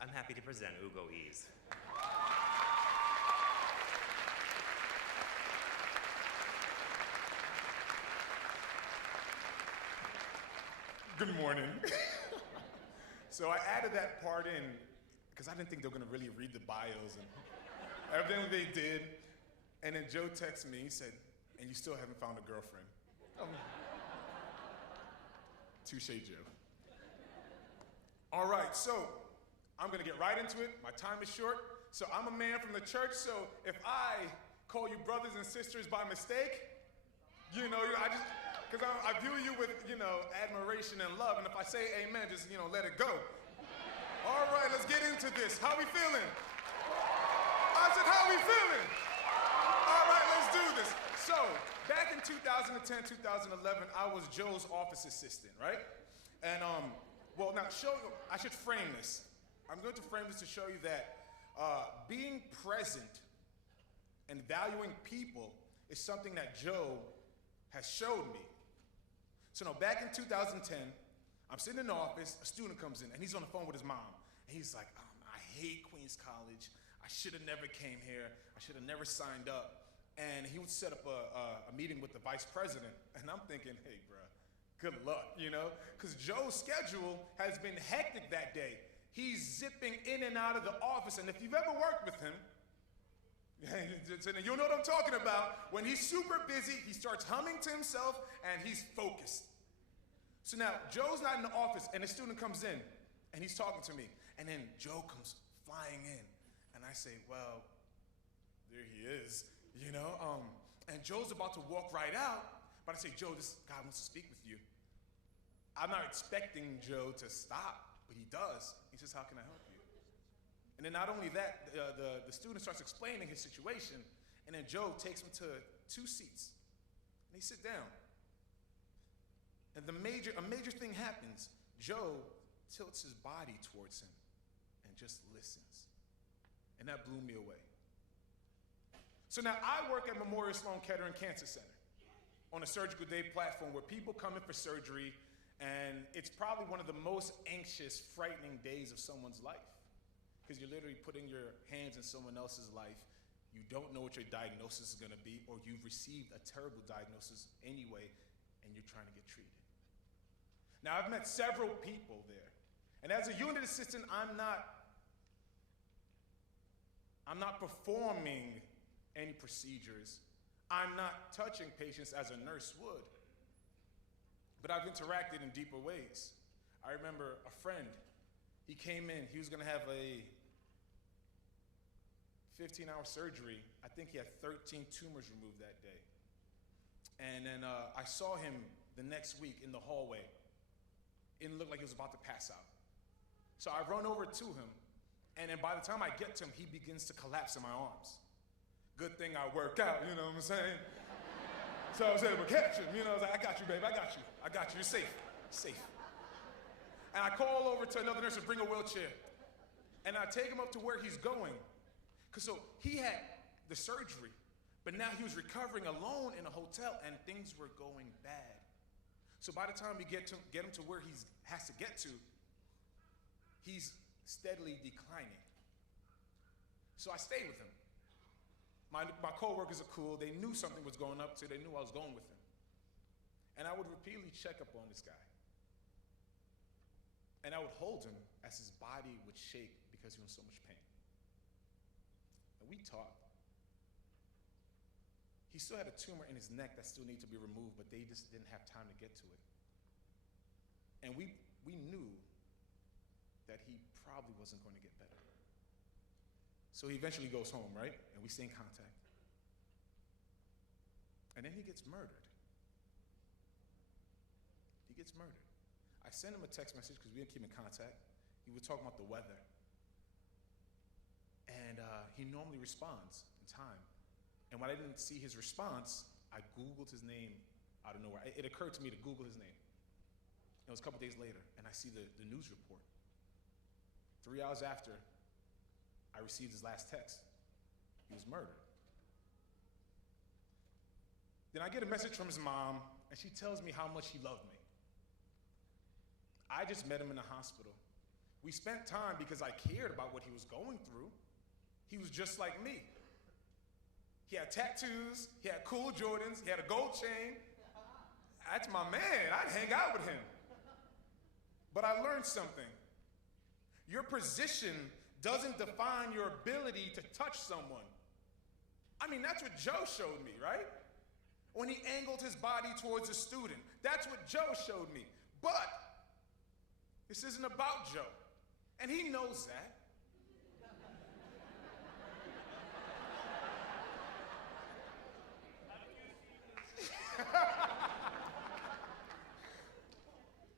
I'm happy to present Ugo Ease. Good morning. So I added that part in because I didn't think they were gonna really read the bios, and evidently they did. And then Joe texted me, he said, "And you still haven't found a girlfriend." Touche, Joe. All right, so I'm gonna get right into it. My time is short. So I'm a man from the church, so if I call you brothers and sisters by mistake, because I view you with, admiration and love, and if I say amen, just, let it go. All right, let's get into this. How we feeling? I said, how we feeling? All right, let's do this. So, back in 2010, 2011, I was Joe's office assistant, right? And, I should frame this. I'm going to frame this to show you that being present and valuing people is something that Joe has showed me. So no, back in 2010, I'm sitting in the office, a student comes in, and he's on the phone with his mom. And he's like, I hate Queens College. I should have never came here. I should have never signed up. And he would set up a meeting with the vice president. And I'm thinking, hey, bruh, good luck, Because Joe's schedule has been hectic that day. He's zipping in and out of the office. And if you've ever worked with him, you'll know what I'm talking about. When he's super busy, he starts humming to himself, and he's focused. So now, Joe's not in the office, and a student comes in, and he's talking to me. And then Joe comes flying in, and I say, well, there he is, And Joe's about to walk right out, but I say, Joe, this guy wants to speak with you. I'm not expecting Joe to stop, but he does. He says, how can I help you? And then not only that, the student starts explaining his situation, and then Joe takes him to 2 seats, and they sit down. And a major thing happens. Joe tilts his body towards him and just listens. And that blew me away. So now I work at Memorial Sloan Kettering Cancer Center on a surgical day platform where people come in for surgery, and it's probably one of the most anxious, frightening days of someone's life. Because you're literally putting your hands in someone else's life. You don't know what your diagnosis is gonna be, or you've received a terrible diagnosis anyway, and you're trying to get treated. Now, I've met several people there. And as a unit assistant, I'm not performing any procedures. I'm not touching patients as a nurse would. But I've interacted in deeper ways. I remember a friend, he came in, he was gonna have a 15-hour surgery. I think he had 13 tumors removed that day. And then I saw him the next week in the hallway. It looked like he was about to pass out. So I run over to him, and then by the time I get to him, he begins to collapse in my arms. Good thing I work out, you know what I'm saying? So I was able to catch him, I was like, I got you, babe, I got you, you're safe, safe. And I call over to another nurse to bring a wheelchair. And I take him up to where he's going. So he had the surgery, but now he was recovering alone in a hotel, and things were going bad. So by the time we get him to where he has to get to, he's steadily declining. So I stayed with him. My coworkers are cool. They knew something was going up, so they knew I was going with him. And I would repeatedly check up on this guy. And I would hold him as his body would shake because he was in so much pain. And we talked. He still had a tumor in his neck that still needed to be removed, but they just didn't have time to get to it. And we knew that he probably wasn't going to get better. So he eventually goes home, right? And we stay in contact. And then he gets murdered. He gets murdered. I sent him a text message because we didn't keep in contact. He was talking about the weather. And he normally responds in time. And when I didn't see his response, I Googled his name out of nowhere. It occurred to me to Google his name. It was a couple days later, and I see the news report. 3 hours after I received his last text, he was murdered. Then I get a message from his mom, and she tells me how much he loved me. I just met him in the hospital. We spent time because I cared about what he was going through. He was just like me. He had tattoos, he had cool Jordans, he had a gold chain. That's my man, I'd hang out with him. But I learned something. Your position doesn't define your ability to touch someone. I mean, that's what Joe showed me, right? When he angled his body towards a student. That's what Joe showed me. But this isn't about Joe, and he knows that.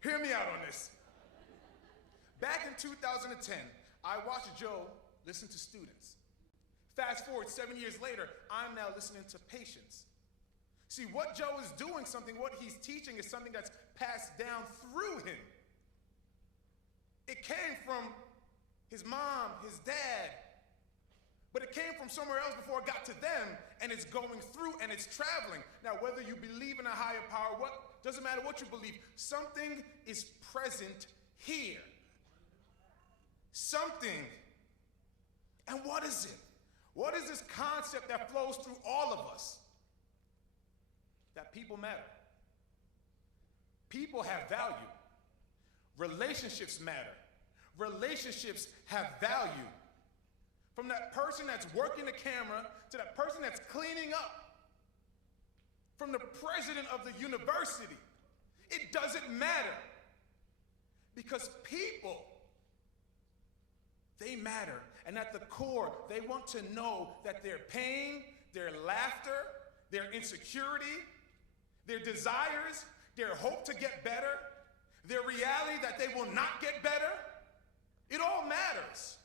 Hear me out on this. Back in 2010, I watched Joe listen to students. Fast forward 7 years later, I'm now listening to patients. See, what Joe is doing, what he's teaching is something that's passed down through him. It came from his mom, his dad, but it came from somewhere else before it got to them, and it's going through and it's traveling. Now, whether you believe in a higher power, doesn't matter what you believe, something is present here. Something. And what is it? What is this concept that flows through all of us? That people matter. People have value. Relationships matter. Relationships have value. From that person that's working the camera to that person that's cleaning up. From the president of the university. It doesn't matter. Because people, they matter. And at the core, they want to know that their pain, their laughter, their insecurity, their desires, their hope to get better, their reality that they will not get better, it all matters.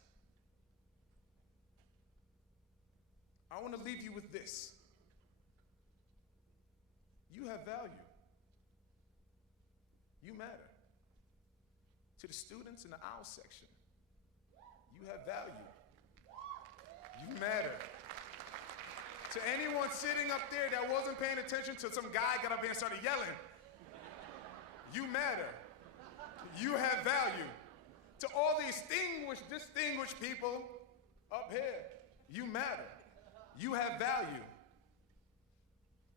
I want to leave you with this. You have value. You matter. To the students in the aisle section, you have value. You matter. To anyone sitting up there that wasn't paying attention to some guy got up there and started yelling, you matter. You have value. To all these distinguished people up here, you matter. You have value.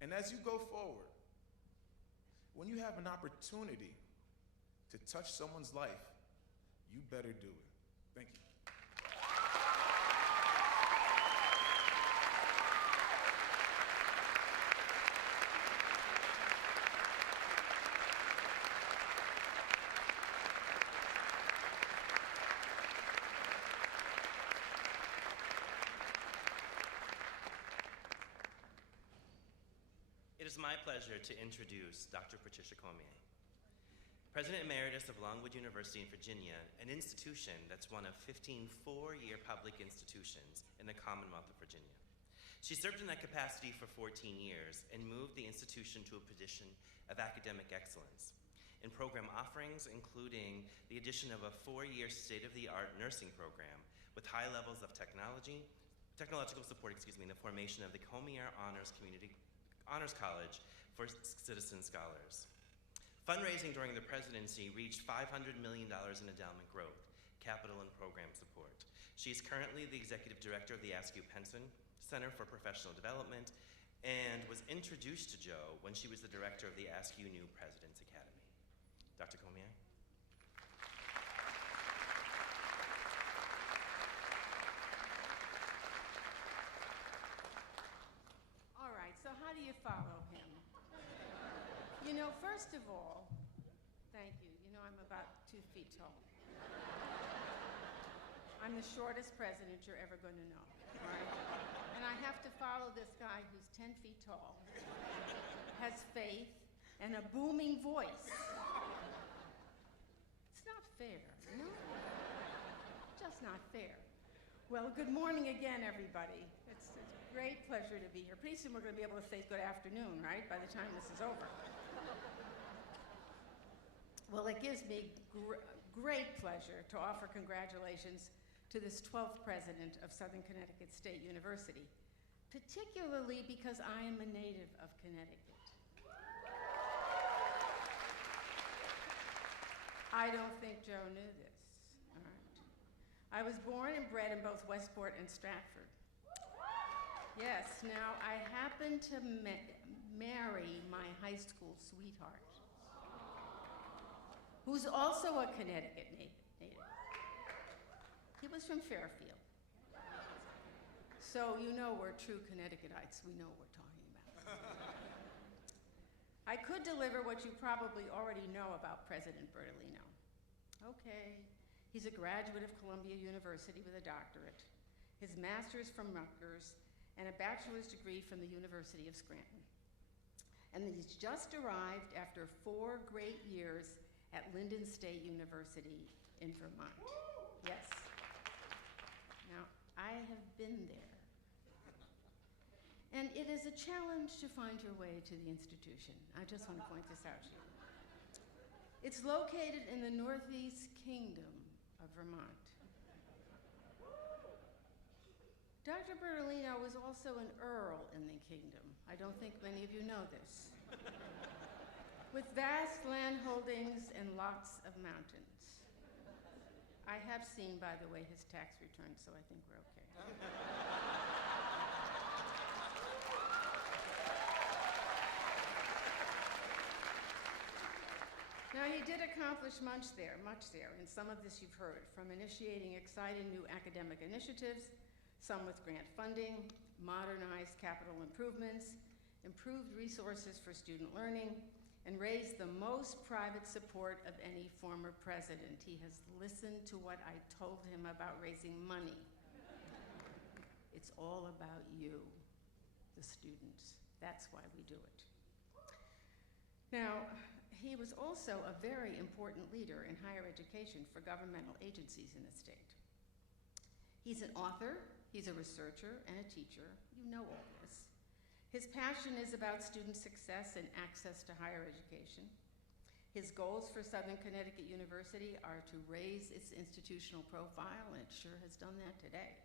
And as you go forward, when you have an opportunity to touch someone's life, you better do it. Thank you. It is my pleasure to introduce Dr. Patricia Cormier, President Emeritus of Longwood University in Virginia, an institution that's one of 15 four-year public institutions in the Commonwealth of Virginia. She served in that capacity for 14 years and moved the institution to a position of academic excellence in program offerings, including the addition of a 4-year state-of-the-art nursing program with high levels of technological support, in the formation of the Cormier Honors College for Citizen Scholars. Fundraising during the presidency reached $500 million in endowment growth, capital, and program support. She's currently the executive director of the Askew Penson Center for Professional Development and was introduced to Joe when she was the director of the Askew New President's Academy. Dr. Cormier. follow him. You know, first of all, thank you. You know, I'm about 2 feet tall. I'm the shortest president you're ever going to know, all right? And I have to follow this guy who's 10 feet tall, has faith, and a booming voice. It's not fair, you know? Just not fair. Well, good morning again, everybody. It's a great pleasure to be here. Pretty soon we're going to be able to say good afternoon, right, by the time this is over. Well, it gives me great pleasure to offer congratulations to this 12th president of Southern Connecticut State University, particularly because I am a native of Connecticut. I don't think Joe knew this, all right? I was born and bred in both Westport and Stratford. Yes, now I happened to marry my high school sweetheart, who's also a Connecticut native. He was from Fairfield. So you know we're true Connecticutites. We know what we're talking about. I could deliver what you probably already know about President Bertolino. Okay, he's a graduate of Columbia University with a doctorate, his master's from Rutgers, and a bachelor's degree from the University of Scranton. And he's just arrived after 4 great years at Lyndon State University in Vermont. Yes. Now, I have been there. And it is a challenge to find your way to the institution. I just want to point this out to you. It's located in the Northeast Kingdom of Vermont. Dr. Bertolino was also an earl in the kingdom. I don't think many of you know this. With vast land holdings and lots of mountains. I have seen, by the way, his tax return, so I think we're okay. Now, he did accomplish much there, and some of this you've heard, from initiating exciting new academic initiatives, some with grant funding, modernized capital improvements, improved resources for student learning, and raised the most private support of any former president. He has listened to what I told him about raising money. It's all about you, the students. That's why we do it. Now, he was also a very important leader in higher education for governmental agencies in the state. He's an author, he's a researcher, and a teacher. You know all this. His passion is about student success and access to higher education. His goals for Southern Connecticut University are to raise its institutional profile, and it sure has done that today.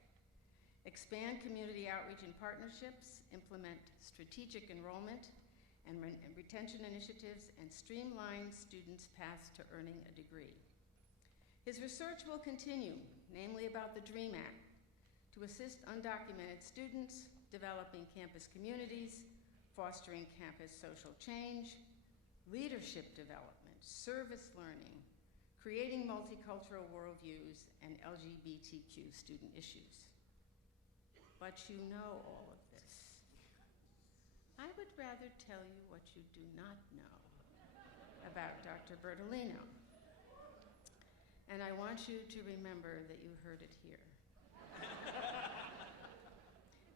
Expand community outreach and partnerships, implement strategic enrollment and retention initiatives, and streamline students' paths to earning a degree. His research will continue, namely about the DREAM Act, to assist undocumented students, developing campus communities, fostering campus social change, leadership development, service learning, creating multicultural worldviews, and LGBTQ student issues. But you know all of this. I would rather tell you what you do not know about Dr. Bertolino. And I want you to remember that you heard it here.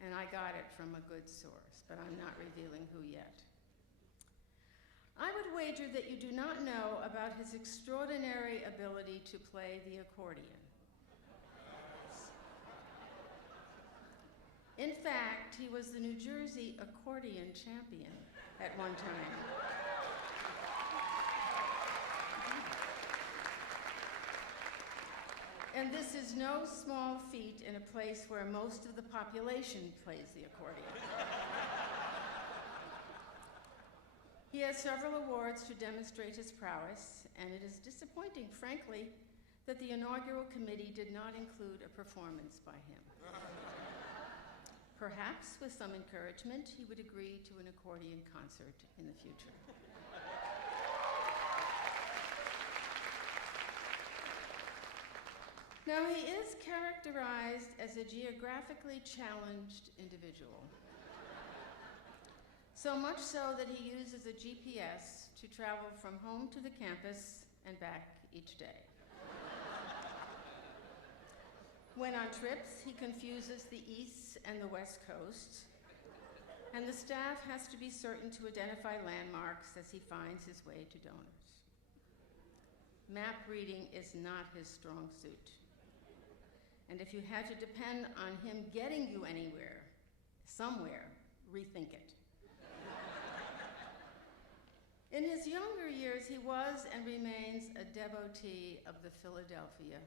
And I got it from a good source, but I'm not revealing who yet. I would wager that you do not know about his extraordinary ability to play the accordion. In fact, he was the New Jersey accordion champion at one time. And this is no small feat in a place where most of the population plays the accordion. He has several awards to demonstrate his prowess, and it is disappointing, frankly, that the inaugural committee did not include a performance by him. Perhaps, with some encouragement, he would agree to an accordion concert in the future. Now, he is characterized as a geographically challenged individual. So much so that he uses a GPS to travel from home to the campus and back each day. When on trips, he confuses the East and the West Coast, and the staff has to be certain to identify landmarks as he finds his way to donors. Map reading is not his strong suit. And if you had to depend on him getting you anywhere, somewhere, rethink it. In his younger years, he was and remains a devotee of the Philadelphia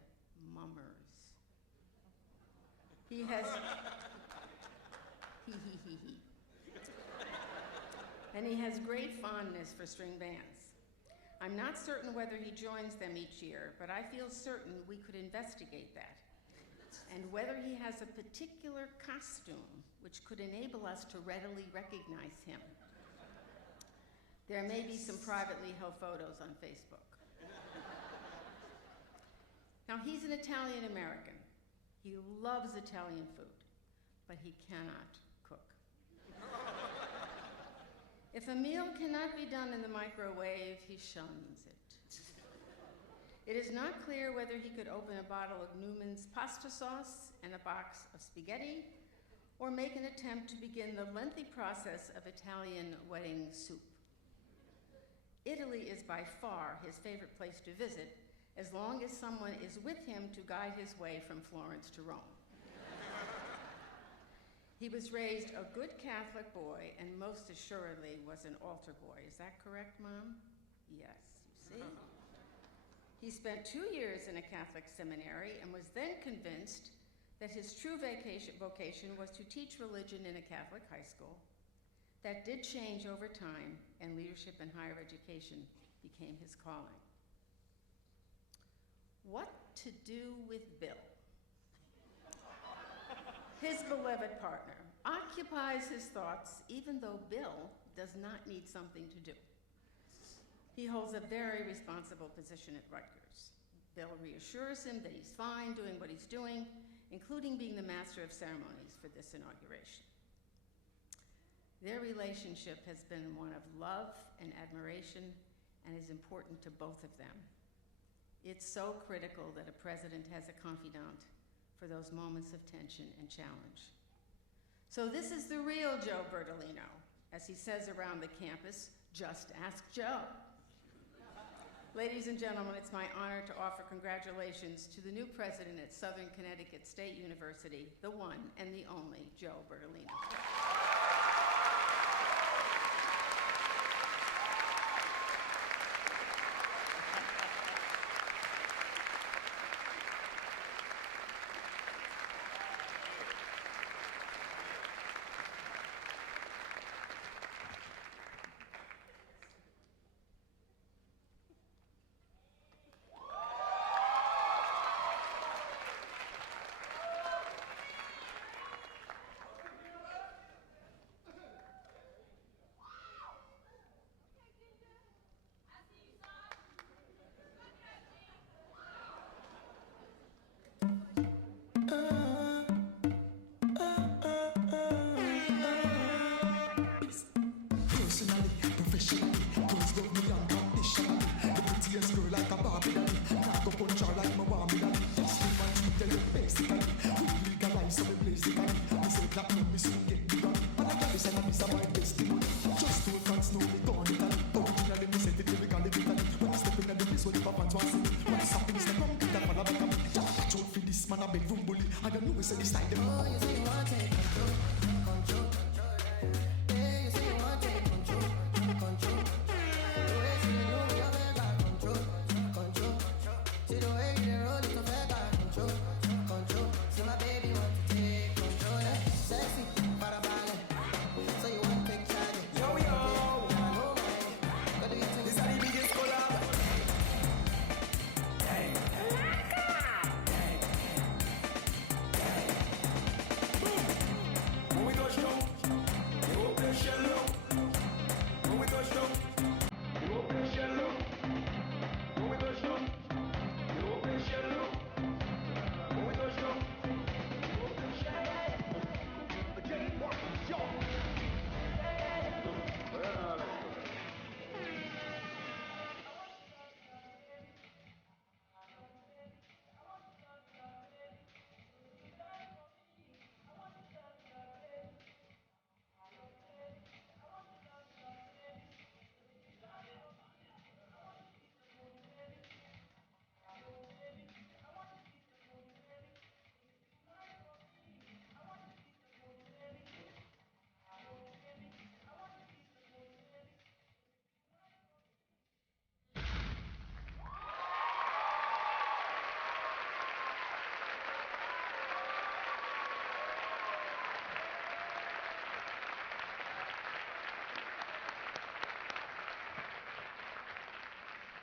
Mummers. He has, and he has great fondness for string bands. I'm not certain whether he joins them each year, but I feel certain we could investigate that. And whether he has a particular costume which could enable us to readily recognize him. There may be some privately held photos on Facebook. Now, he's an Italian American. He loves Italian food, but he cannot cook. If a meal cannot be done in the microwave, he shuns it. It is not clear whether he could open a bottle of Newman's pasta sauce and a box of spaghetti, or make an attempt to begin the lengthy process of Italian wedding soup. Italy is by far his favorite place to visit, as long as someone is with him to guide his way from Florence to Rome. He was raised a good Catholic boy and most assuredly was an altar boy. Is that correct, Mom? Yes, you see? He spent 2 years in a Catholic seminary and was then convinced that his true vocation was to teach religion in a Catholic high school. That did change over time, and leadership in higher education became his calling. What to do with Bill? His beloved partner occupies his thoughts, even though Bill does not need something to do. He holds a very responsible position at Rutgers. Bill reassures him that he's fine doing what he's doing, including being the master of ceremonies for this inauguration. Their relationship has been one of love and admiration and is important to both of them. It's so critical that a president has a confidant for those moments of tension and challenge. So this is the real Joe Bertolino. As he says around the campus, just ask Joe. Ladies and gentlemen, it's my honor to offer congratulations to the new president at Southern Connecticut State University, the one and the only Joe Bertolino.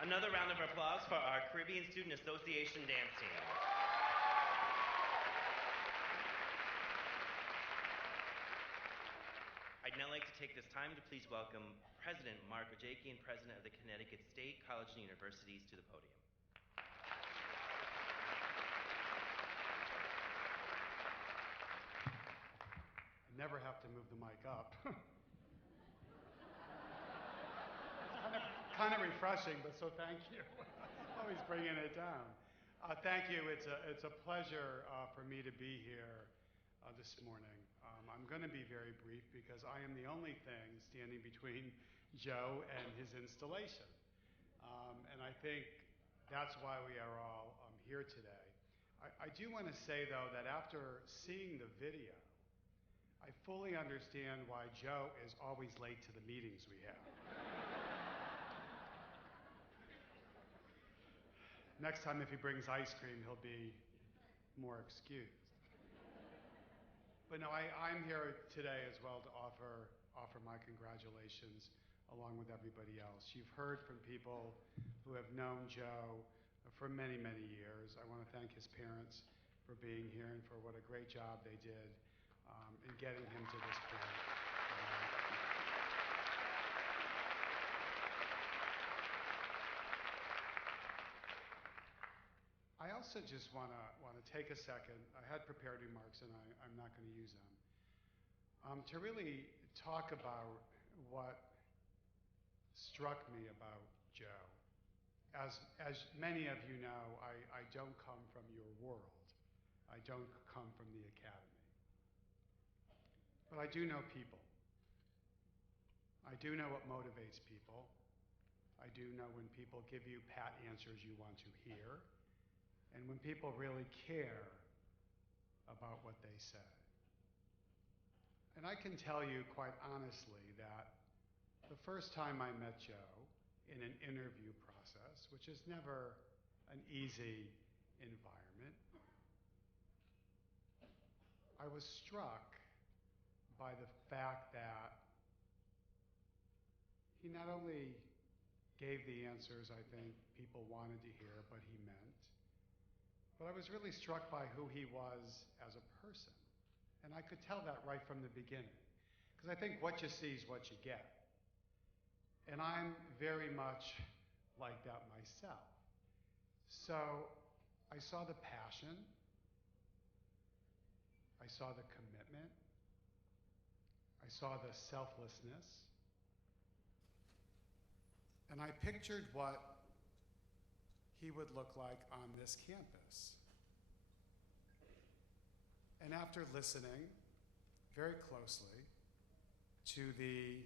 Another round of applause for our Caribbean Student Association dance team. I'd now like to take this time to please welcome President Mark Ojaki and President of the Connecticut State College and Universities to the podium. I never have to move the mic up. Kind of refreshing, but so thank you. Always bringing it down. Thank you. It's a pleasure for me to be here this morning. I'm going to be very brief because I am the only thing standing between Joe and his installation. And I think that's why we are all here today. I do want to say, though, that after seeing the video, I fully understand why Joe is always late to the meetings we have. Next time, if he brings ice cream, he'll be more excused. But no, I'm here today as well to offer my congratulations along with everybody else. You've heard from people who have known Joe for many, many years. I want to thank his parents for being here and for what a great job they did in getting him to this point. I also just want to take a second. I had prepared remarks, and I'm not going to use them, to really talk about what struck me about Joe. As many of you know, I don't come from your world. I don't come from the academy. But I do know people. I do know what motivates people. I do know when people give you pat answers you want to hear, and when people really care about what they say. And I can tell you quite honestly that the first time I met Joe in an interview process, which is never an easy environment, I was struck by the fact that he not only gave the answers I think people wanted to hear, but he meant. But I was really struck by who he was as a person. And I could tell that right from the beginning. Because I think what you see is what you get. And I'm very much like that myself. So I saw the passion. I saw the commitment. I saw the selflessness. And I pictured what he would look like on this campus. And after listening very closely to the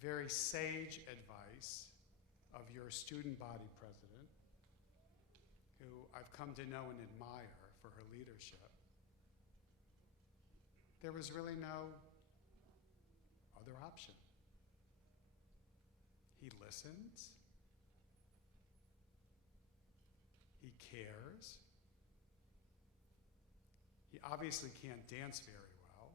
very sage advice of your student body president, who I've come to know and admire for her leadership, there was really no other option. He listens. He cares. He obviously can't dance very well.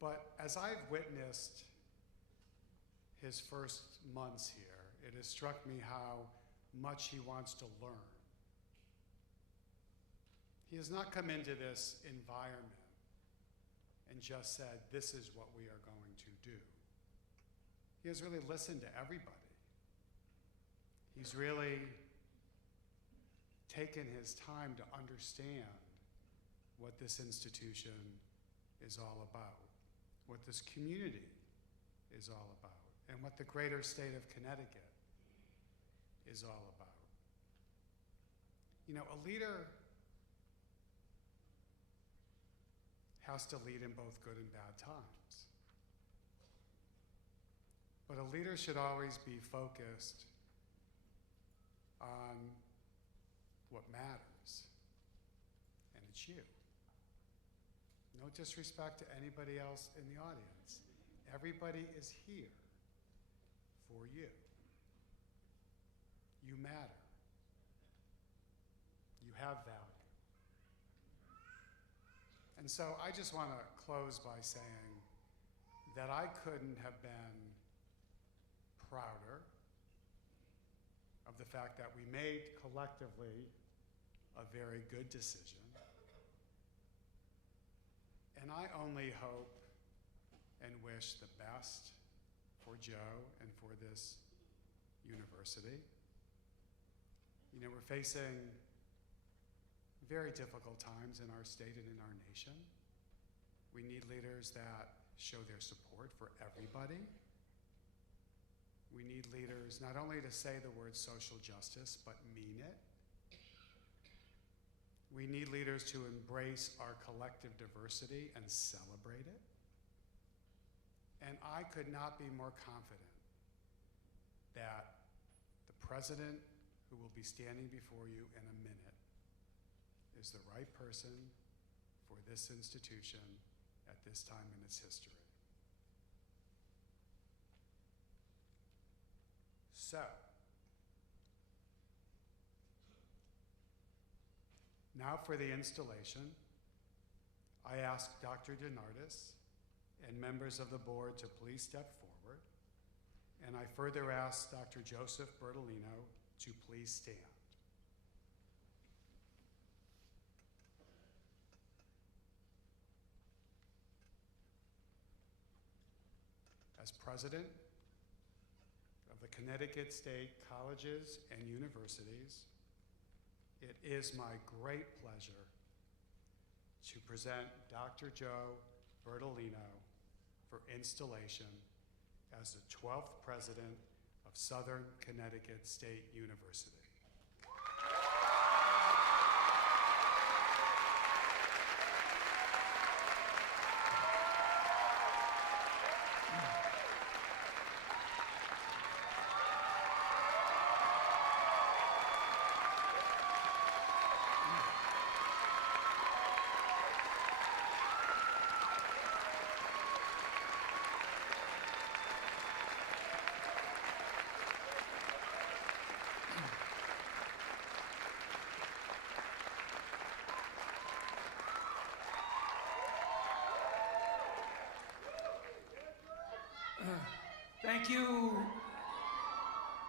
But as I've witnessed his first months here, it has struck me how much he wants to learn. He has not come into this environment and just said, this is what we are going to do. He has really listened to everybody. He's really taken his time to understand what this institution is all about, what this community is all about, and what the greater state of Connecticut is all about. You know, a leader has to lead in both good and bad times. But a leader should always be focused on what matters, and it's you. No disrespect to anybody else in the audience. Everybody is here for you. You matter. You have value. And so I just want to close by saying that I couldn't have been prouder of the fact that we made collectively a very good decision. And I only hope and wish the best for Joe and for this university. You know, we're facing very difficult times in our state and in our nation. We need leaders that show their support for everybody. We need leaders not only to say the word social justice, but mean it. We need leaders to embrace our collective diversity and celebrate it. And I could not be more confident that the president who will be standing before you in a minute is the right person for this institution at this time in its history. So, now for the installation, I ask Dr. DeNardis and members of the board to please step forward, and I further ask Dr. Joseph Bertolino to please stand. As president of the Connecticut State Colleges and Universities, it is my great pleasure to present Dr. Joe Bertolino for installation as the 12th president of Southern Connecticut State University.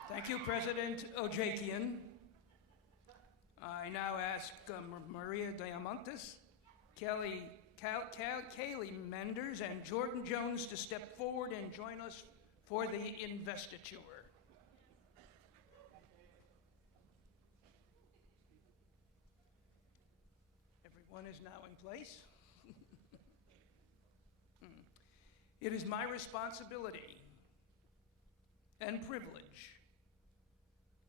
Thank you, President Ojakian. I now ask Maria Diamantis, Kaylee Menders, and Jordan Jones to step forward and join us for the investiture. Everyone is now in place. It is my responsibility and privilege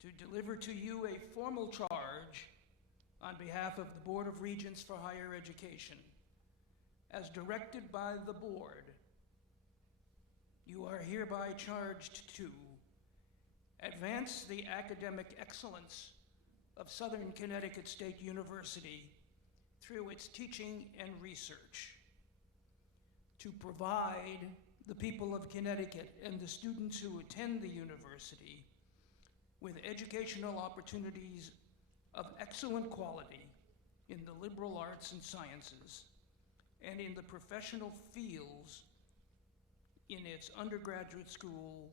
to deliver to you a formal charge on behalf of the Board of Regents for Higher Education. As directed by the board, you are hereby charged to advance the academic excellence of Southern Connecticut State University through its teaching and research, to provide the people of Connecticut and the students who attend the university with educational opportunities of excellent quality in the liberal arts and sciences and in the professional fields in its undergraduate school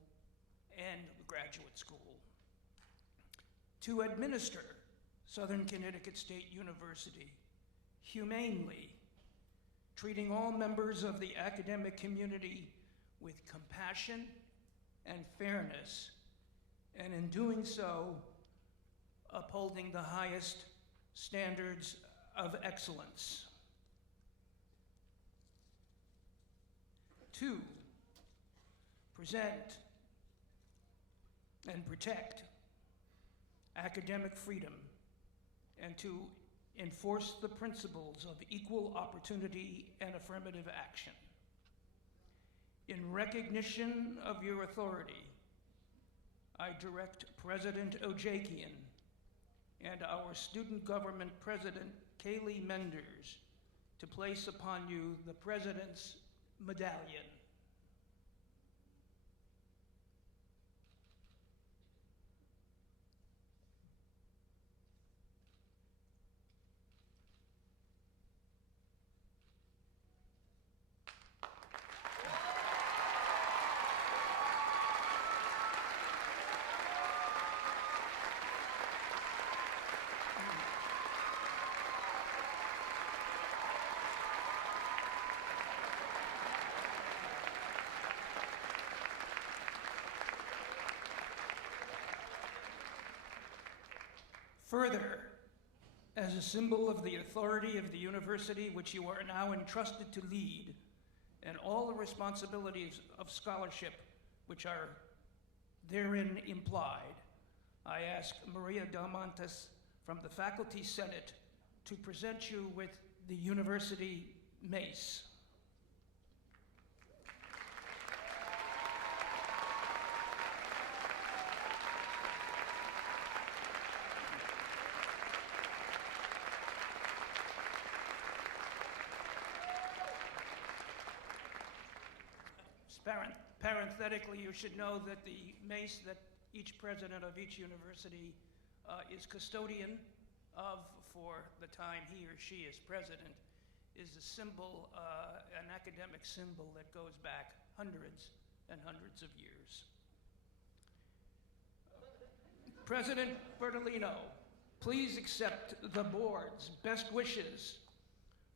and graduate school. To administer Southern Connecticut State University humanely, treating all members of the academic community with compassion and fairness, and in doing so, upholding the highest standards of excellence. 2, present and protect academic freedom and to enforce the principles of equal opportunity and affirmative action. In recognition of your authority, I direct President Ojakian and our student government president, Kaylee Menders, to place upon you the President's Medallion. Further, as a symbol of the authority of the university which you are now entrusted to lead, and all the responsibilities of scholarship which are therein implied, I ask Maria Del Montes from the Faculty Senate to present you with the University Mace. Parenthetically, you should know that the mace that each president of each university is custodian of for the time he or she is president is a symbol, an academic symbol that goes back hundreds and hundreds of years. President Bertolino, please accept the board's best wishes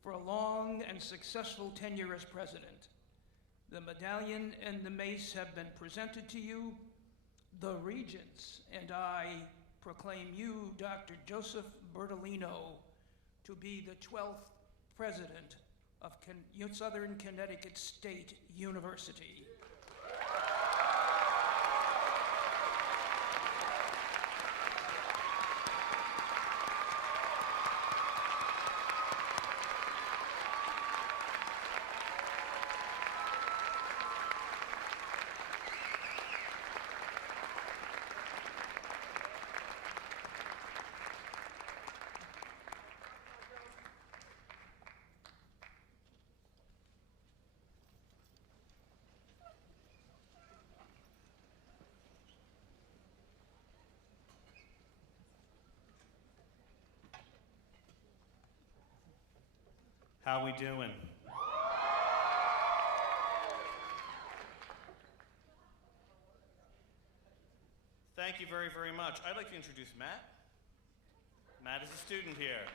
for a long and successful tenure as president. The medallion and the mace have been presented to you. The Regents and I proclaim you, Dr. Joseph Bertolino, to be the 12th president of Southern Connecticut State University. How we doing? Thank you very, very much. I'd like to introduce Matt. Matt is a student here.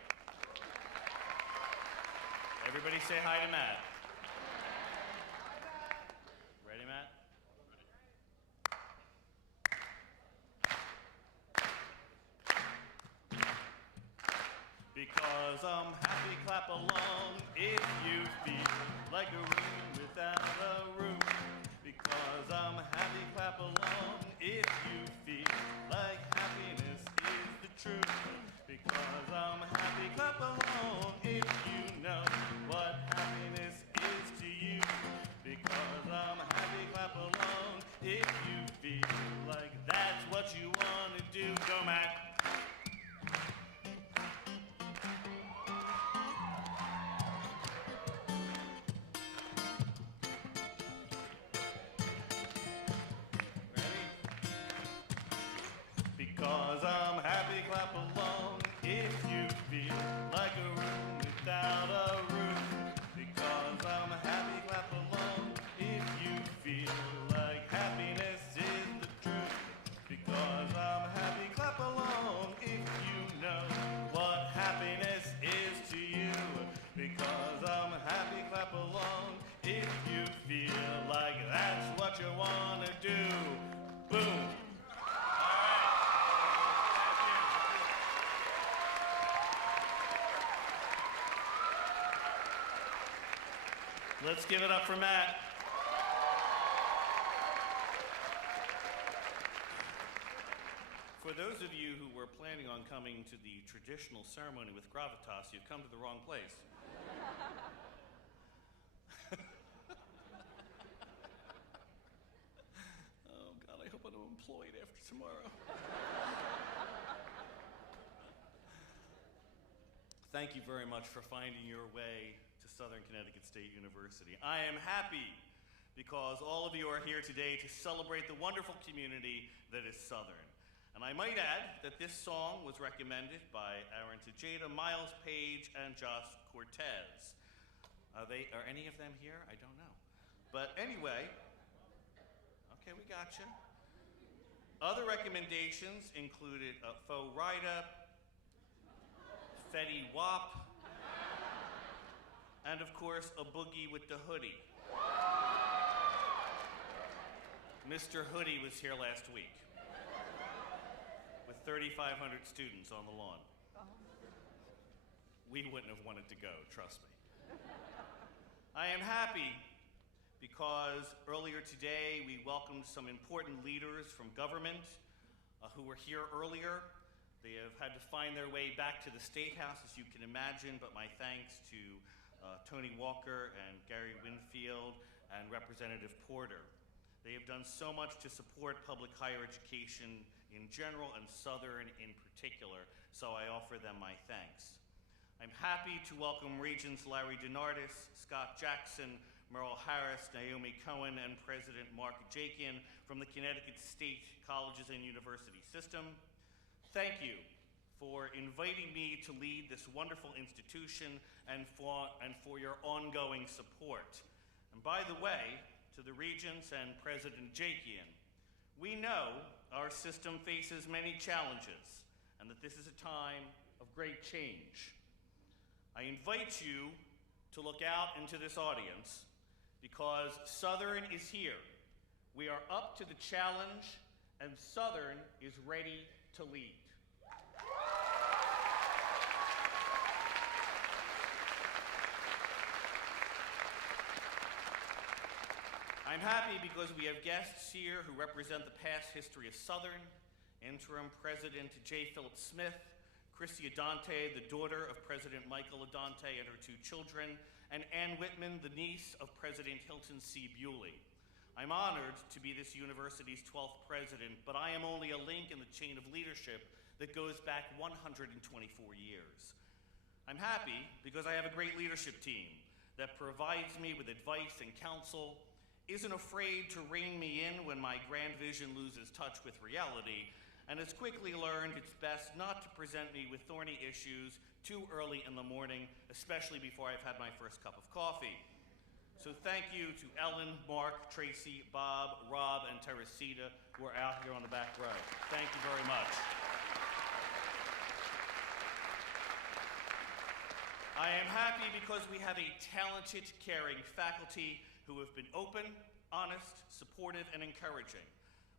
Everybody say hi to Matt. Ready, Matt? Because I'm happy, clap along if you feel like a room without a roof. Because I'm happy, clap along if you feel like happiness is the truth. Because I'm happy, clap along if you know what happiness is to you. Because I'm happy, clap along if you feel like that's what you want to do. Go, Matt. Because I'm happy, clap along if you feel like a room without a roof. Because I'm happy, clap along if you feel like happiness is the truth. Because I'm happy, clap along if you know what happiness is to you. Because I'm happy, clap along if you feel like that's what you want to do. Boom. Let's give it up for Matt. For those of you who were planning on coming to the traditional ceremony with gravitas, you've come to the wrong place. Oh God, I hope I'm employed after tomorrow. Thank you very much for finding your way to Southern Connecticut State University. I am happy because all of you are here today to celebrate the wonderful community that is Southern. And I might add that this song was recommended by Aaron Tejada, Miles Page, and Josh Cortez. Are any of them here? I don't know. But anyway, okay, we got you. Other recommendations included Faux Rida, Fetty Wap, and of course, a boogie with the hoodie. Mr. Hoodie was here last week. With 3,500 students on the lawn. We wouldn't have wanted to go, trust me. I am happy because earlier today we welcomed some important leaders from government who were here earlier. They have had to find their way back to the State House, as you can imagine, but my thanks to Tony Walker and Gary Winfield and Representative Porter. They have done so much to support public higher education in general and Southern in particular, so I offer them my thanks. I'm happy to welcome Regents Larry DeNardis, Scott Jackson, Merle Harris, Naomi Cohen, and President Mark Jakian from the Connecticut State Colleges and University System. Thank you for inviting me to lead this wonderful institution and for your ongoing support. And by the way, to the Regents and President Jakian, we know our system faces many challenges and that this is a time of great change. I invite you to look out into this audience because Southern is here. We are up to the challenge and Southern is ready to lead. I'm happy because we have guests here who represent the past history of Southern, Interim President J. Philip Smith, Christy Adante, the daughter of President Michael Adante and her 2 children, and Ann Whitman, the niece of President Hilton C. Bewley. I'm honored to be this university's 12th president, but I am only a link in the chain of leadership that goes back 124 years. I'm happy because I have a great leadership team that provides me with advice and counsel, isn't afraid to rein me in when my grand vision loses touch with reality, and has quickly learned it's best not to present me with thorny issues too early in the morning, especially before I've had my first cup of coffee. So thank you to Ellen, Mark, Tracy, Bob, Rob, and Teresita who are out here on the back row. Thank you very much. I am happy because we have a talented, caring faculty who have been open, honest, supportive, and encouraging.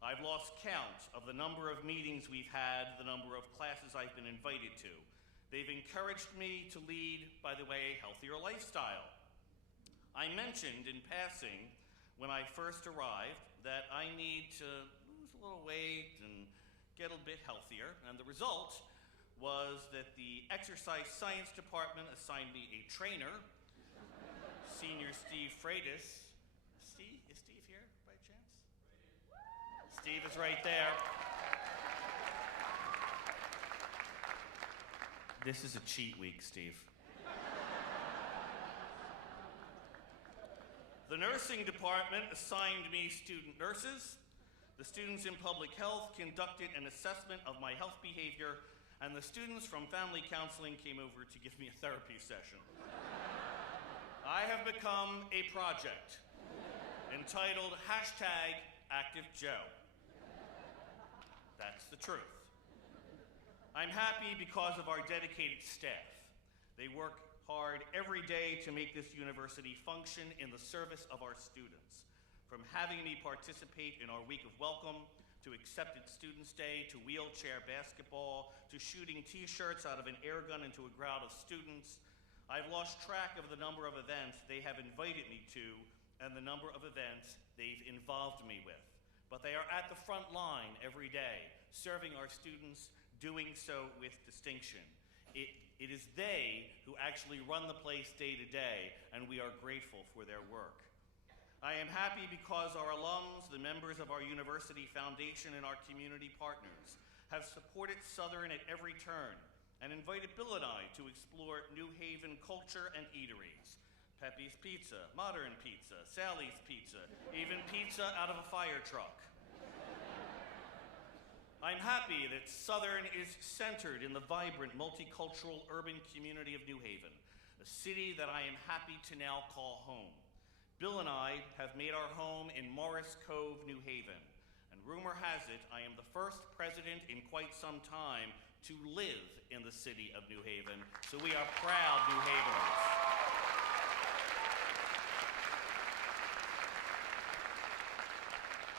I've lost count of the number of meetings we've had, the number of classes I've been invited to. They've encouraged me to lead, by the way, a healthier lifestyle. I mentioned in passing when I first arrived that I need to lose a little weight and get a bit healthier, and the result was that the exercise science department assigned me a trainer, Senior Steve Freitas. Is Steve here by chance? Steve is right there. This is a cheat week, Steve. The nursing department assigned me student nurses. The students in public health conducted an assessment of my health behavior, and the students from family counseling came over to give me a therapy session. I have become a project entitled #ActiveJoe. That's the truth. I'm happy because of our dedicated staff. They work hard every day to make this university function in the service of our students. From having me participate in our week of welcome, to Accepted Students Day, to wheelchair basketball, to shooting t-shirts out of an air gun into a crowd of students, I've lost track of the number of events they have invited me to and the number of events they've involved me with. But they are at the front line every day, serving our students, doing so with distinction. It is they who actually run the place day to day, and we are grateful for their work. I am happy because our alums, the members of our university foundation, and our community partners have supported Southern at every turn and invited Bill and I to explore New Haven culture and eateries. Pepe's Pizza, Modern Pizza, Sally's Pizza, even pizza out of a fire truck. I'm happy that Southern is centered in the vibrant, multicultural urban community of New Haven, a city that I am happy to now call home. Bill and I have made our home in Morris Cove, New Haven, and rumor has it I am the first president in quite some time to live in the city of New Haven, so we are proud New Haveners.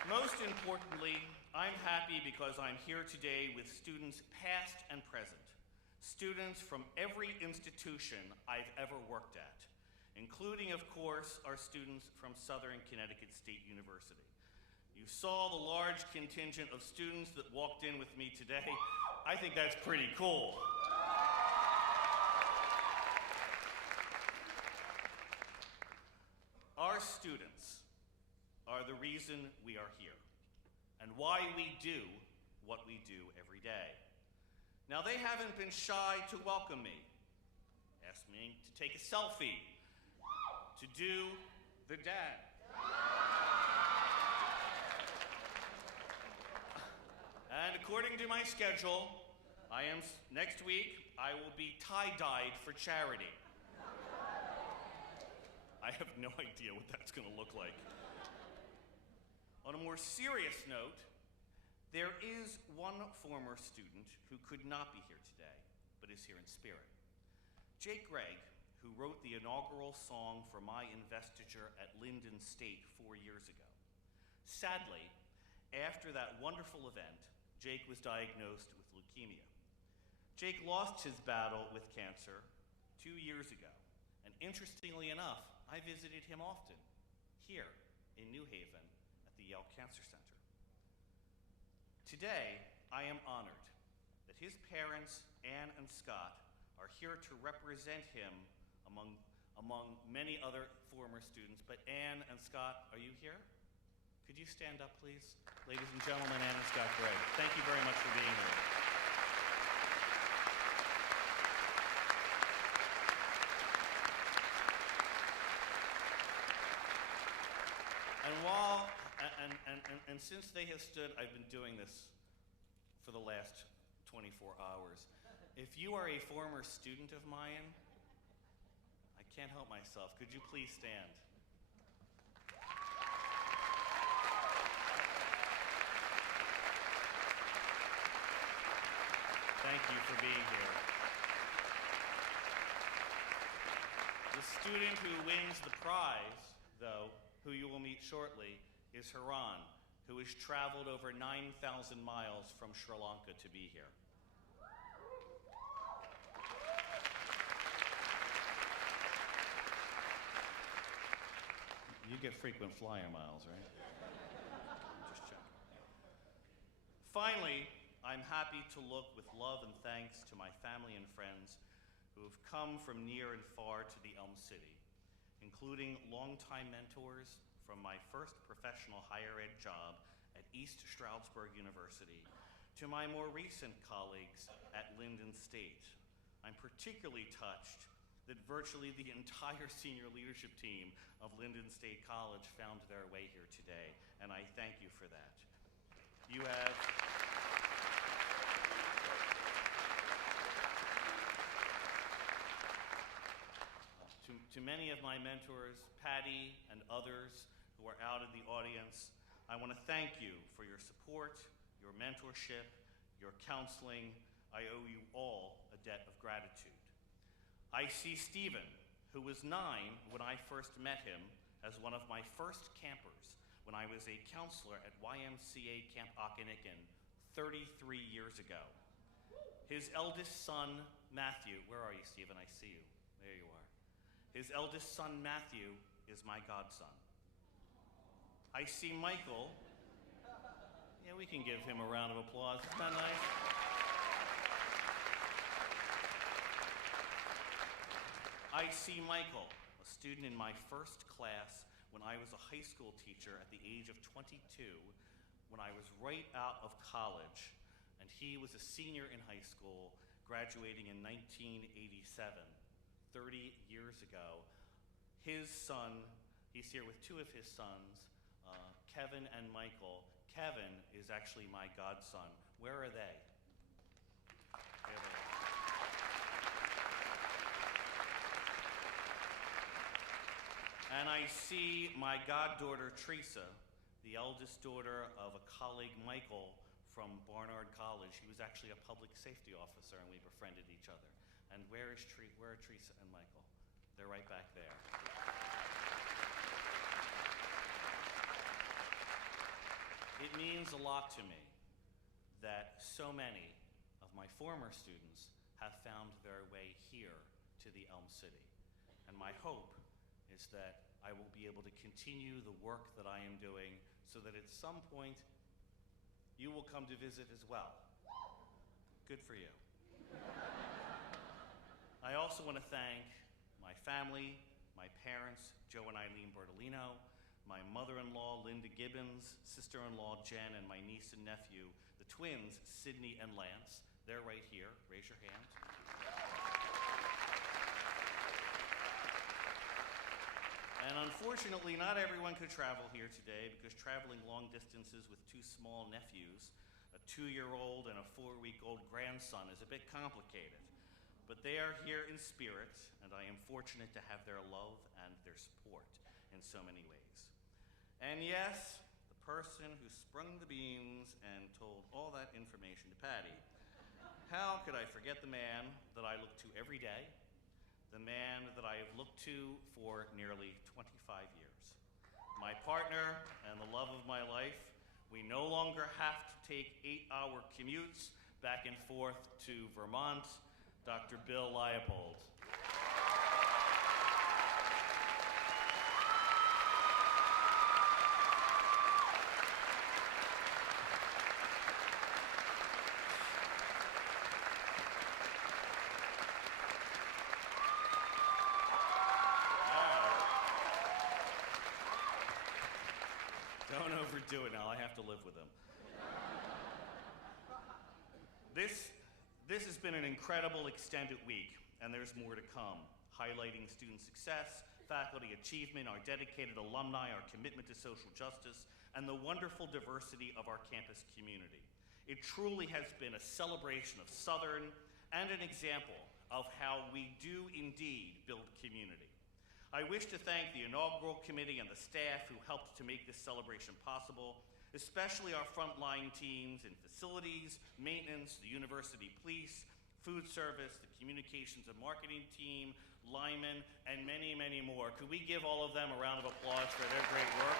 Most importantly, I'm happy because I'm here today with students past and present, students from every institution I've ever worked at, including, of course, our students from Southern Connecticut State University. You saw the large contingent of students that walked in with me today. I think that's pretty cool. Our students are the reason we are here and why we do what we do every day. Now, they haven't been shy to welcome me, asked me to take a selfie, to do the dad. And according to my schedule, next week, I will be tie-dyed for charity. I have no idea what that's going to look like. On a more serious note, there is one former student who could not be here today, but is here in spirit. Jake Gregg, who wrote the inaugural song for my investiture at Linden State 4 years ago. Sadly, after that wonderful event, Jake was diagnosed with leukemia. Jake lost his battle with cancer 2 years ago, and interestingly enough, I visited him often here in New Haven at the Yale Cancer Center. Today, I am honored that his parents, Anne and Scott, are here to represent him among many other former students. But Anne and Scott, are you here? Could you stand up, please? Ladies and gentlemen, Anne and Scott Gregg, thank you very much for being here. And since they have stood, I've been doing this for the last 24 hours. If you are a former student of mine, I can't help myself. Could you please stand? Thank you for being here. The student who wins the prize, though, who you will meet shortly, is Haran, who has traveled over 9,000 miles from Sri Lanka to be here. You get frequent flyer miles, right? Just checking. Finally, I'm happy to look with love and thanks to my family and friends who have come from near and far to the Elm City, including longtime mentors from my first professional higher ed job at East Stroudsburg University to my more recent colleagues at Linden State. I'm particularly touched that virtually the entire senior leadership team of Linden State College found their way here today, and I thank you for that. You have to many of my mentors, Patty and others who are out in the audience, I want to thank you for your support, your mentorship, your counseling. I owe you all a debt of gratitude. I see Stephen, who was 9 when I first met him, as one of my first campers when I was a counselor at YMCA Camp Okanagan 33 years ago. His eldest son, Matthew, where are you, Stephen? I see you. There you are. His eldest son, Matthew, is my godson. I see Michael. Yeah, we can give him a round of applause. Isn't that nice? I see Michael, a student in my first class when I was a high school teacher at the age of 22, when I was right out of college, and he was a senior in high school, graduating in 1987. 30 years ago. His son, he's here with 2 of his sons, Kevin and Michael. Kevin is actually my godson. Where are they? There they are. And I see my goddaughter, Teresa, the eldest daughter of a colleague, Michael, from Barnard College. He was actually a public safety officer, and we befriended each other. And where are Teresa and Michael? They're right back there. It means a lot to me that so many of my former students have found their way here to the Elm City. And my hope is that I will be able to continue the work that I am doing so that at some point you will come to visit as well. Good for you. I also want to thank my family, my parents, Joe and Eileen Bertolino, my mother-in-law, Linda Gibbons, sister-in-law, Jen, and my niece and nephew, the twins, Sydney and Lance. They're right here. Raise your hand. And unfortunately, not everyone could travel here today because traveling long distances with two small nephews, a 2-year-old and a 4-week-old grandson, is a bit complicated. But they are here in spirit, and I am fortunate to have their love and their support in so many ways. And yes, the person who sprung the beans and told all that information to Patty. How could I forget the man that I look to every day, the man that I have looked to for nearly 25 years? My partner and the love of my life. We no longer have to take 8-hour commutes back and forth to Vermont. Dr. Bill Leopold. Don't overdo it now, I have to live with him. This has been an incredible extended week, and there's more to come, highlighting student success, faculty achievement, our dedicated alumni, our commitment to social justice, and the wonderful diversity of our campus community. It truly has been a celebration of Southern and an example of how we do indeed build community. I wish to thank the inaugural committee and the staff who helped to make this celebration possible, especially our frontline teams in facilities, maintenance, the university police, food service, the communications and marketing team, linemen, and many, many more. Could we give all of them a round of applause for their great work?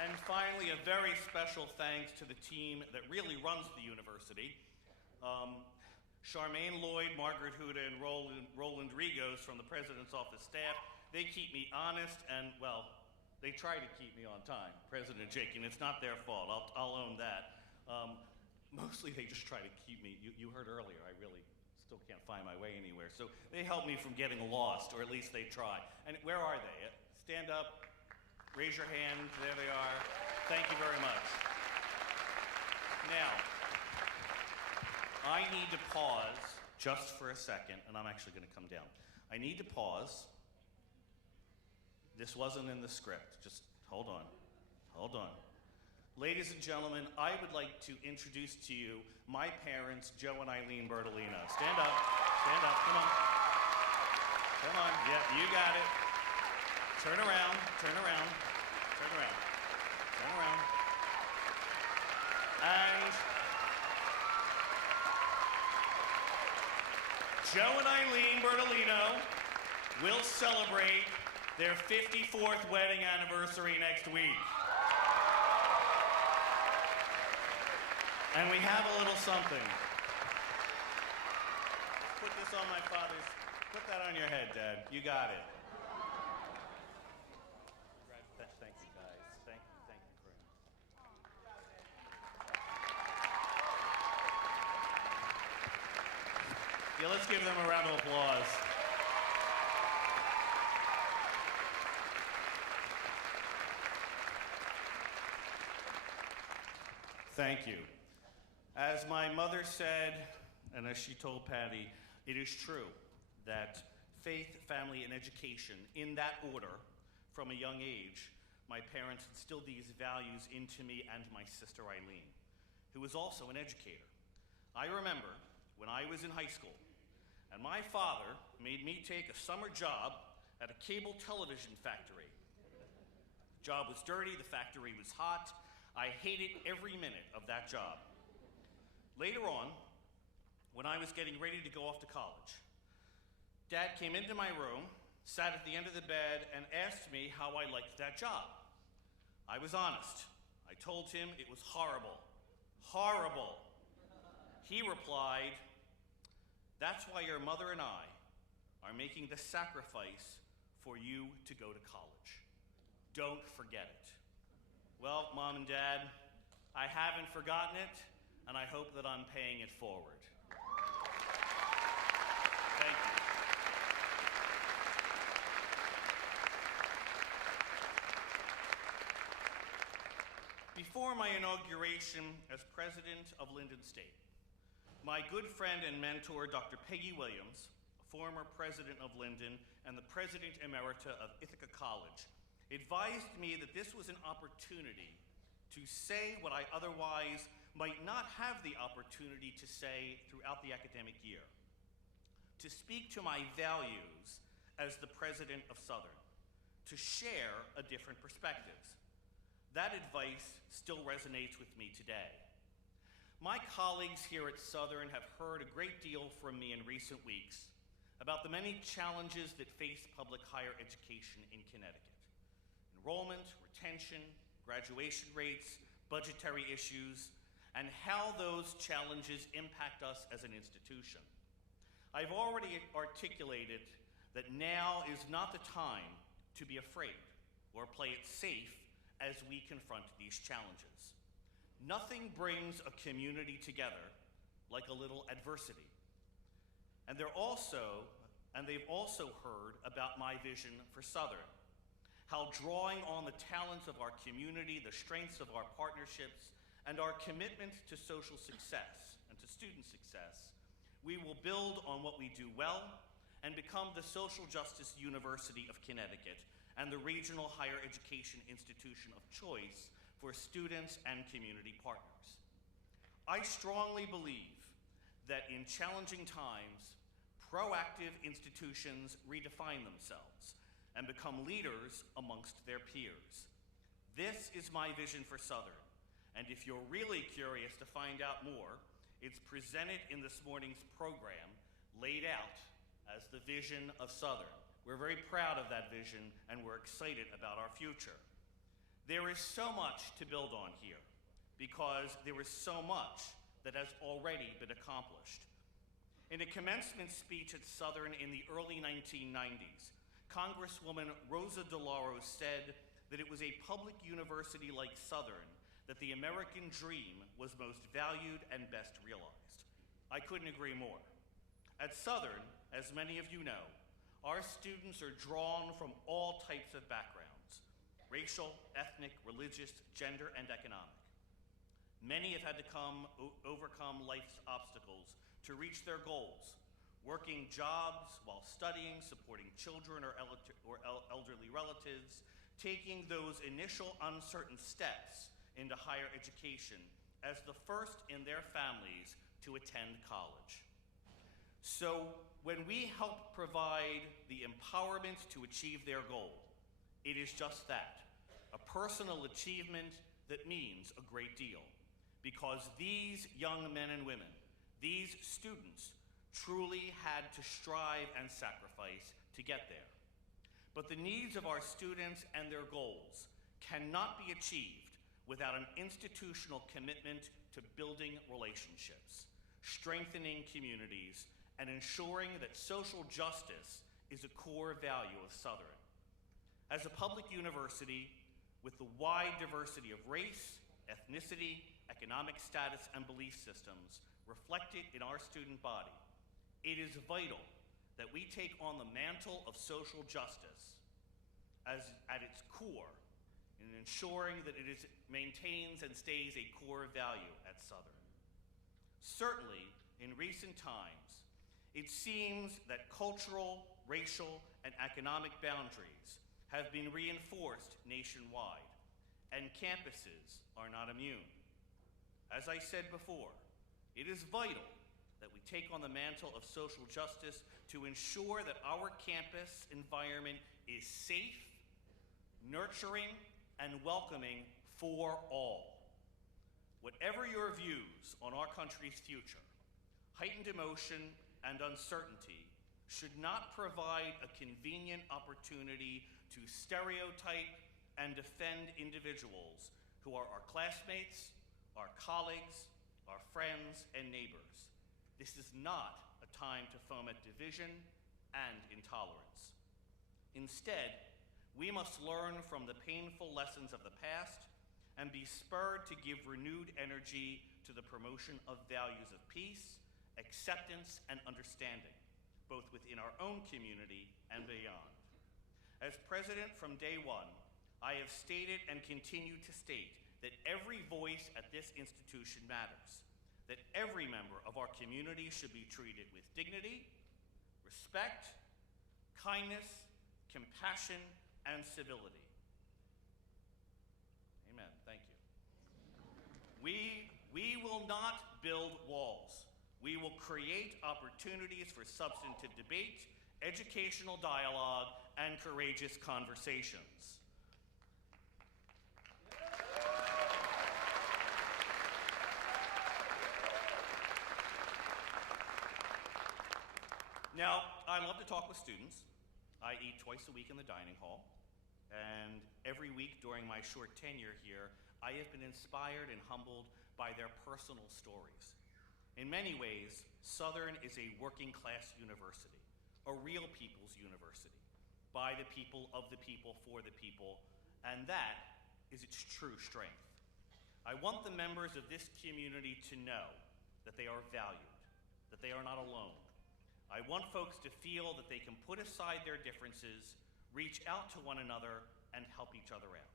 And finally, a very special thanks to the team that really runs the university. Charmaine Lloyd, Margaret Huda, and Roland Rigos from the President's Office staff. They keep me honest and, well, they try to keep me on time, President Jakin. It's not their fault, I'll own that. Mostly they just try to keep me, you heard earlier, I really still can't find my way anywhere. So they help me from getting lost, or at least they try. And where are they? Stand up, raise your hand, there they are. Thank you very much. Now, I need to pause just for a second, and I'm actually going to come down. I need to pause. This wasn't in the script. Just hold on. Hold on. Ladies and gentlemen, I would like to introduce to you my parents, Joe and Eileen Bertolino. Stand up. Stand up. Come on. Come on. Yeah, you got it. Turn around. Turn around. Turn around. Turn around. And Joe and Eileen Bertolino will celebrate their 54th wedding anniversary next week. And we have a little something. Put this on my father's, put that on your head, Dad. You got it. Thank you, guys. Thank you very much. Yeah, let's give them a round of applause. Thank you. As my mother said, and as she told Patty, it is true that faith, family, and education, in that order, from a young age, my parents instilled these values into me and my sister Eileen, who was also an educator. I remember when I was in high school, and my father made me take a summer job at a cable television factory. The job was dirty, the factory was hot. I hated every minute of that job. Later on, when I was getting ready to go off to college, Dad came into my room, sat at the end of the bed, and asked me how I liked that job. I was honest. I told him it was horrible. Horrible. He replied, "That's why your mother and I are making the sacrifice for you to go to college. Don't forget it." Well, Mom and Dad, I haven't forgotten it, and I hope that I'm paying it forward. Thank you. Before my inauguration as president of Linden State, my good friend and mentor, Dr. Peggy Williams, former president of Linden and the president emerita of Ithaca College, advised me that this was an opportunity to say what I otherwise might not have the opportunity to say throughout the academic year, to speak to my values as the president of Southern, to share a different perspectives. That advice still resonates with me today. My colleagues here at Southern have heard a great deal from me in recent weeks about the many challenges that face public higher education in Connecticut. Enrollment, retention, graduation rates, budgetary issues, and how those challenges impact us as an institution. I've already articulated that now is not the time to be afraid or play it safe as we confront these challenges. Nothing brings a community together like a little adversity. And they've also heard about my vision for Southern, how drawing on the talents of our community, the strengths of our partnerships, and our commitment to social success and to student success, we will build on what we do well and become the social justice university of Connecticut and the regional higher education institution of choice for students and community partners. I strongly believe that in challenging times, proactive institutions redefine themselves and become leaders amongst their peers. This is my vision for Southern, and if you're really curious to find out more, it's presented in this morning's program, laid out as the vision of Southern. We're very proud of that vision, and we're excited about our future. There is so much to build on here, because there is so much that has already been accomplished. In a commencement speech at Southern in the early 1990s, Congresswoman Rosa DeLauro said that it was a public university like Southern that the American dream was most valued and best realized. I couldn't agree more. At Southern, as many of you know, our students are drawn from all types of backgrounds: racial, ethnic, religious, gender, and economic. Many have had to overcome life's obstacles to reach their goals, working jobs while studying, supporting children or elderly relatives, taking those initial uncertain steps into higher education as the first in their families to attend college. So when we help provide the empowerment to achieve their goal, it is just that, a personal achievement that means a great deal, because these young men and women, these students, truly had to strive and sacrifice to get there. But the needs of our students and their goals cannot be achieved without an institutional commitment to building relationships, strengthening communities, and ensuring that social justice is a core value of Southern. As a public university with the wide diversity of race, ethnicity, economic status, and belief systems reflected in our student body, it is vital that we take on the mantle of social justice at its core in ensuring that it maintains and stays a core value at Southern. Certainly, in recent times, it seems that cultural, racial, and economic boundaries have been reinforced nationwide, and campuses are not immune. As I said before, it is vital that we take on the mantle of social justice to ensure that our campus environment is safe, nurturing, and welcoming for all. Whatever your views on our country's future, heightened emotion and uncertainty should not provide a convenient opportunity to stereotype and defend individuals who are our classmates, our colleagues, our friends, and neighbors. This is not a time to foment division and intolerance. Instead, we must learn from the painful lessons of the past and be spurred to give renewed energy to the promotion of values of peace, acceptance, and understanding, both within our own community and beyond. As president from day one, I have stated and continue to state that every voice at this institution matters, that every member of our community should be treated with dignity, respect, kindness, compassion, and civility. Amen. Thank you. We will not build walls. We will create opportunities for substantive debate, educational dialogue, and courageous conversations. Now, I love to talk with students. I eat twice a week in the dining hall, and every week during my short tenure here, I have been inspired and humbled by their personal stories. In many ways, Southern is a working class university, a real people's university, by the people, of the people, for the people, and that is its true strength. I want the members of this community to know that they are valued, that they are not alone. I want folks to feel that they can put aside their differences, reach out to one another, and help each other out.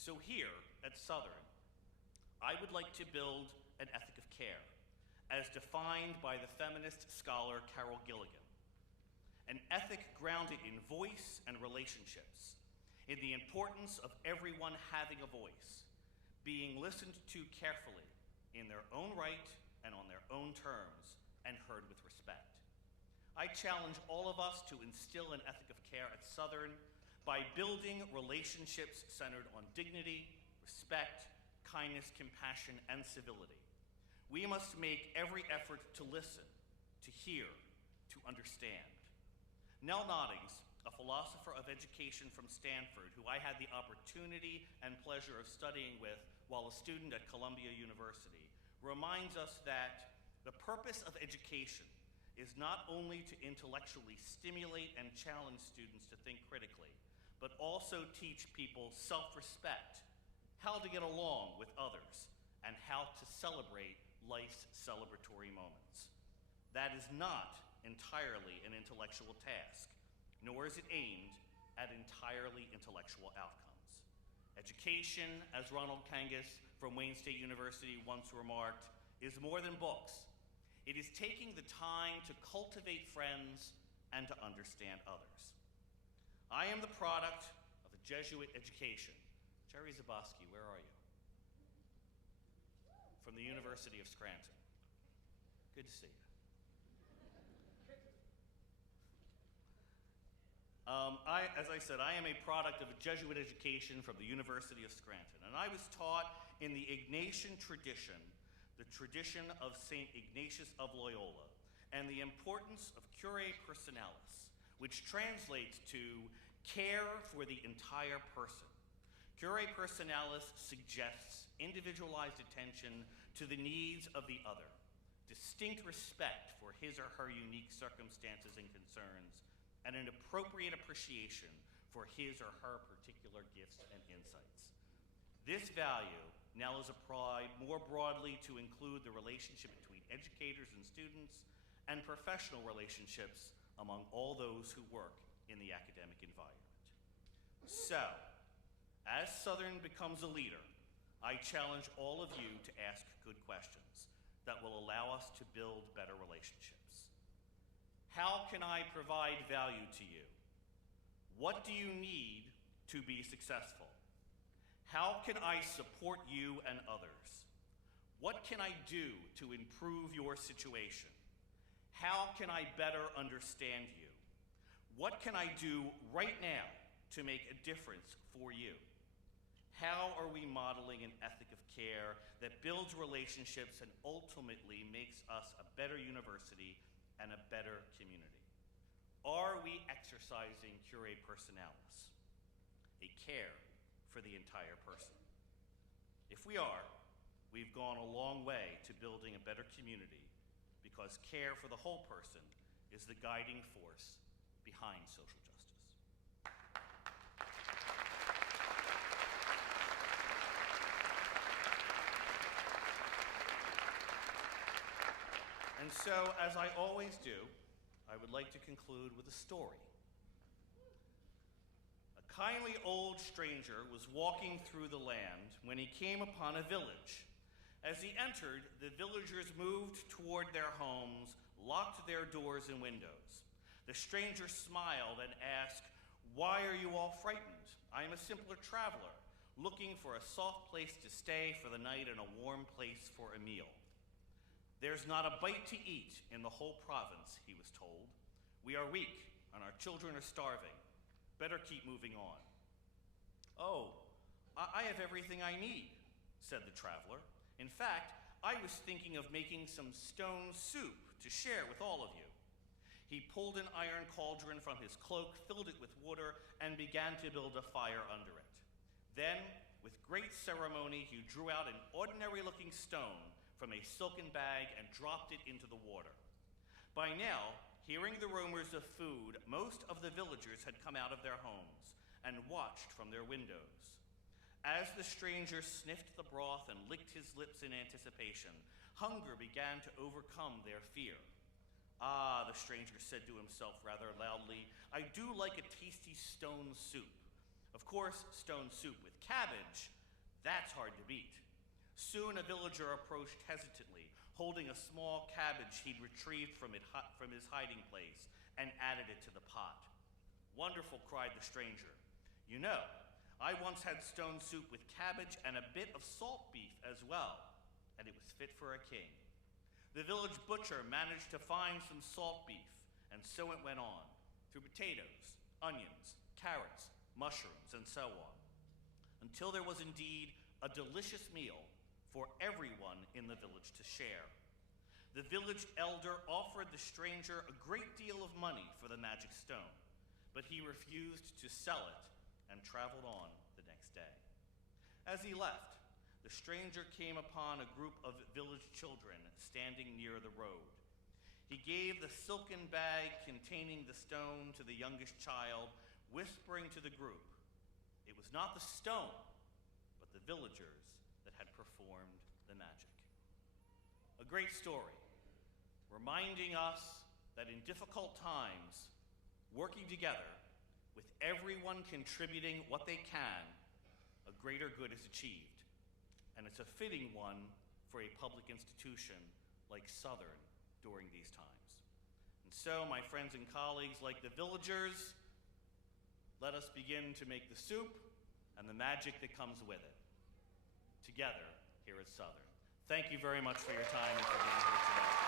So here at Southern, I would like to build an ethic of care, as defined by the feminist scholar Carol Gilligan. An ethic grounded in voice and relationships, in the importance of everyone having a voice, being listened to carefully in their own right and on their own terms, and heard with respect. I challenge all of us to instill an ethic of care at Southern by building relationships centered on dignity, respect, kindness, compassion, and civility. We must make every effort to listen, to hear, to understand. Nell Noddings, a philosopher of education from Stanford, who I had the opportunity and pleasure of studying with while a student at Columbia University, reminds us that the purpose of education is not only to intellectually stimulate and challenge students to think critically, but also teach people self-respect, how to get along with others, and how to celebrate life's celebratory moments. That is not entirely an intellectual task, nor is it aimed at entirely intellectual outcomes. Education, as Ronald Kangas from Wayne State University once remarked, is more than books. It is taking the time to cultivate friends and to understand others. I am the product of a Jesuit education. Jerry Zaboski, where are you? From the University of Scranton. Good to see you. As I said, I am a product of a Jesuit education from the University of Scranton, and I was taught in the Ignatian tradition, the tradition of St. Ignatius of Loyola, and the importance of curae personalis, which translates to care for the entire person. Curae personalis suggests individualized attention to the needs of the other, distinct respect for his or her unique circumstances and concerns, and an appropriate appreciation for his or her particular gifts and insights. This value now is applied more broadly to include the relationship between educators and students and professional relationships among all those who work in the academic environment. So, as Southern becomes a leader, I challenge all of you to ask good questions that will allow us to build better relationships. How can I provide value to you? What do you need to be successful? How can I support you and others? What can I do to improve your situation? How can I better understand you? What can I do right now to make a difference for you? How are we modeling an ethic of care that builds relationships and ultimately makes us a better university and a better community? exercising curae personalis, a care for the entire person. If we are, we've gone a long way to building a better community because care for the whole person is the guiding force behind social justice. And so, as I always do, I would like to conclude with a story. A kindly old stranger was walking through the land when he came upon a village. As he entered, the villagers moved toward their homes, locked their doors and windows. The stranger smiled and asked, "Why are you all frightened? I am a simpler traveler, looking for a soft place to stay for the night and a warm place for a meal." "There's not a bite to eat in the whole province," he was told. "We are weak, and our children are starving. Better keep moving on." "Oh, I have everything I need," said the traveler. "In fact, I was thinking of making some stone soup to share with all of you." He pulled an iron cauldron from his cloak, filled it with water, and began to build a fire under it. Then, with great ceremony, he drew out an ordinary-looking stone from a silken bag and dropped it into the water. By now, hearing the rumors of food, most of the villagers had come out of their homes and watched from their windows. As the stranger sniffed the broth and licked his lips in anticipation, hunger began to overcome their fear. "Ah," the stranger said to himself rather loudly, "I do like a tasty stone soup. Of course, stone soup with cabbage, that's hard to beat." Soon a villager approached hesitantly, holding a small cabbage he'd retrieved from his hiding place, and added it to the pot. "Wonderful," cried the stranger. "You know, I once had stone soup with cabbage and a bit of salt beef as well, and it was fit for a king." The village butcher managed to find some salt beef, and so it went on, through potatoes, onions, carrots, mushrooms, and so on, until there was indeed a delicious meal for everyone in the village to share. The village elder offered the stranger a great deal of money for the magic stone, but he refused to sell it and traveled on the next day. As he left, the stranger came upon a group of village children standing near the road. He gave the silken bag containing the stone to the youngest child, whispering to the group, it was not the stone, but the villagers that had performed the magic. A great story, reminding us that in difficult times, working together, with everyone contributing what they can, a greater good is achieved. And it's a fitting one for a public institution like Southern during these times. And so, my friends and colleagues, like the villagers, let us begin to make the soup and the magic that comes with it, together here at Southern. Thank you very much for your time and for being here today.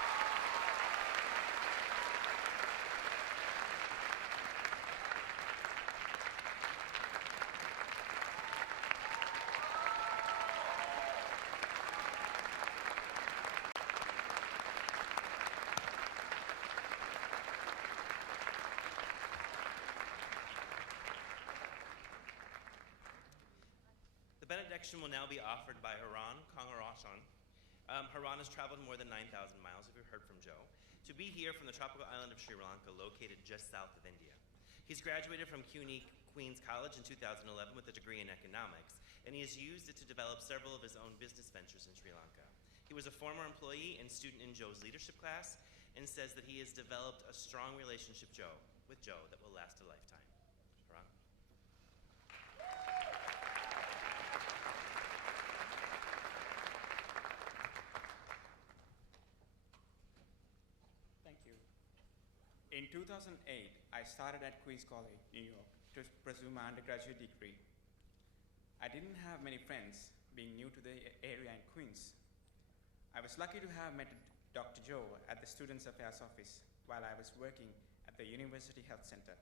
The benediction will now be offered by Haran Kangarashan. Haran has traveled more than 9,000 miles, if you've heard from Joe, to be here from the tropical island of Sri Lanka, located just south of India. He's graduated from CUNY Queens College in 2011 with a degree in economics, and he has used it to develop several of his own business ventures in Sri Lanka. He was a former employee and student in Joe's leadership class, and says that he has developed a strong relationship with Joe that will last a lifetime. Haran? Thank you. In 2008, I started at Queens College, New York, to pursue my undergraduate degree. I didn't have many friends, being new to the area in Queens. I was lucky to have met Dr. Joe at the Students Affairs office while I was working at the University Health Center.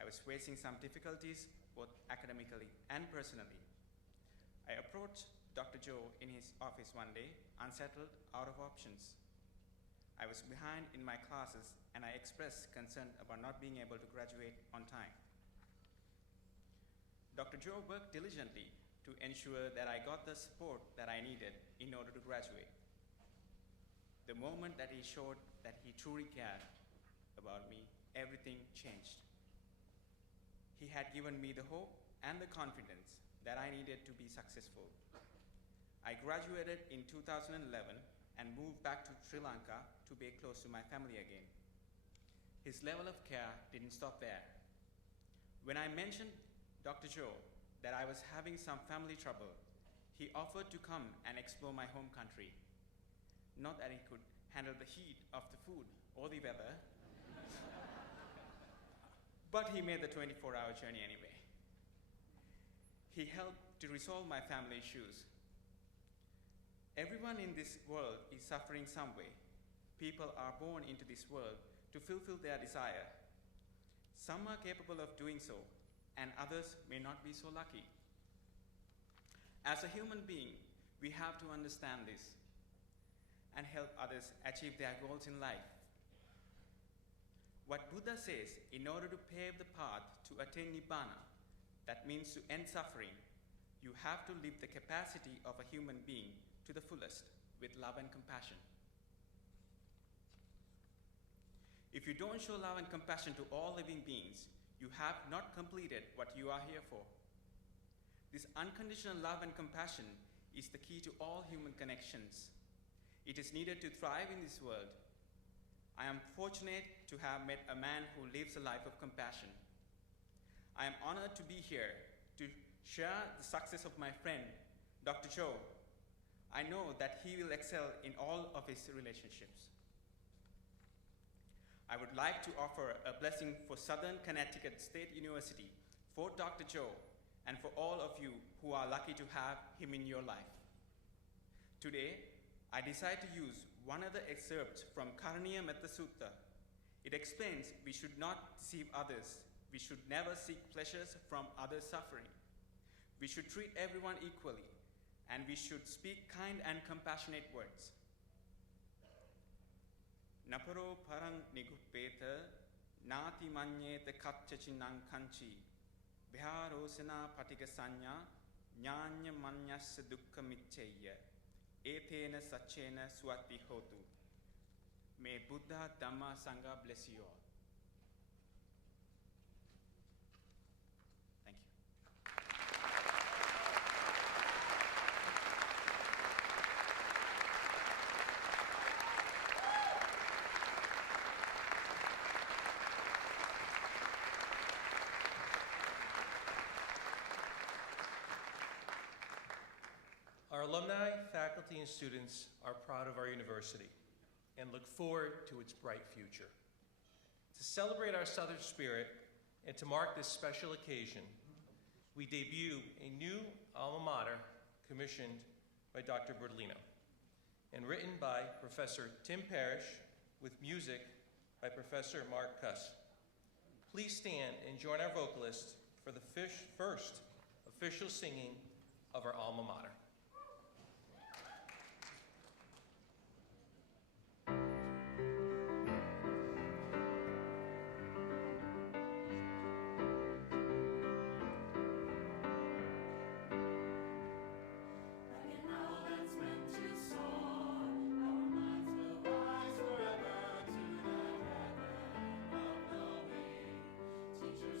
I was facing some difficulties, both academically and personally. I approached Dr. Joe in his office one day, unsettled, out of options. I was behind in my classes and I expressed concern about not being able to graduate on time. Dr. Joe worked diligently to ensure that I got the support that I needed in order to graduate. The moment that he showed that he truly cared about me, everything changed. He had given me the hope and the confidence that I needed to be successful. I graduated in 2011 and moved back to Sri Lanka to be close to my family again. His level of care didn't stop there. When I mentioned Dr. Joe that I was having some family trouble, he offered to come and explore my home country. Not that he could handle the heat of the food or the weather, but he made the 24-hour journey anyway. He helped to resolve my family issues. Everyone in this world is suffering some way. People are born into this world to fulfill their desire. Some are capable of doing so, and others may not be so lucky. As a human being, we have to understand this and help others achieve their goals in life. What Buddha says, in order to pave the path to attain Nibbana, that means to end suffering, you have to live the capacity of a human being to the fullest with love and compassion. If you don't show love and compassion to all living beings, you have not completed what you are here for. This unconditional love and compassion is the key to all human connections. It is needed to thrive in this world. I am fortunate to have met a man who lives a life of compassion. I am honored to be here to share the success of my friend, Dr. Joe. I know that he will excel in all of his relationships. I would like to offer a blessing for Southern Connecticut State University, for Dr. Joe, and for all of you who are lucky to have him in your life. Today, I decided to use one of the excerpts from Karaniya Metta Sutta. It explains we should not deceive others. We should never seek pleasures from others' suffering. We should treat everyone equally, and we should speak kind and compassionate words. Naparo parang niguppeta, nati manyeta katchachinang kanchi, viharosana patika sanya, nyanya manyas dukkha michaya. Etena Sachena Swati Hotu. May Buddha Dhamma Sangha bless you all. Thank you. Our alumni, faculty, and students are proud of our university and look forward to its bright future. To celebrate our Southern spirit and to mark this special occasion, we debut a new alma mater commissioned by Dr. Bertolino and written by Professor Tim Parrish with music by Professor Mark Cuss. Please stand and join our vocalists for the first official singing of our alma mater.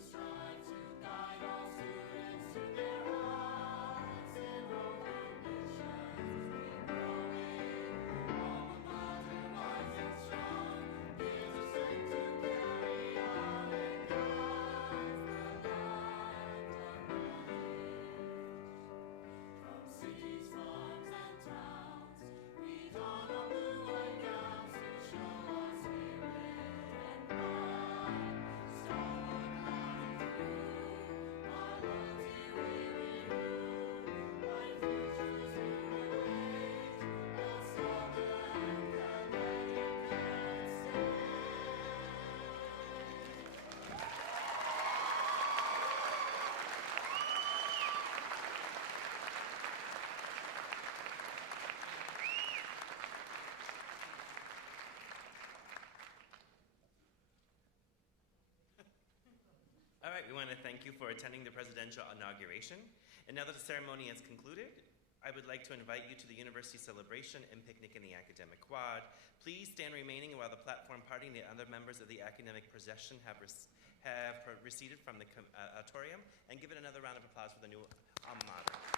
Strive to guide all students to their hearts and right, we want to thank you for attending the presidential inauguration. And now that the ceremony is concluded, I would like to invite you to the university celebration and picnic in the academic quad. Please stand remaining while the platform party and the other members of the academic procession have receded from the auditorium, and give it another round of applause for the new alma mater.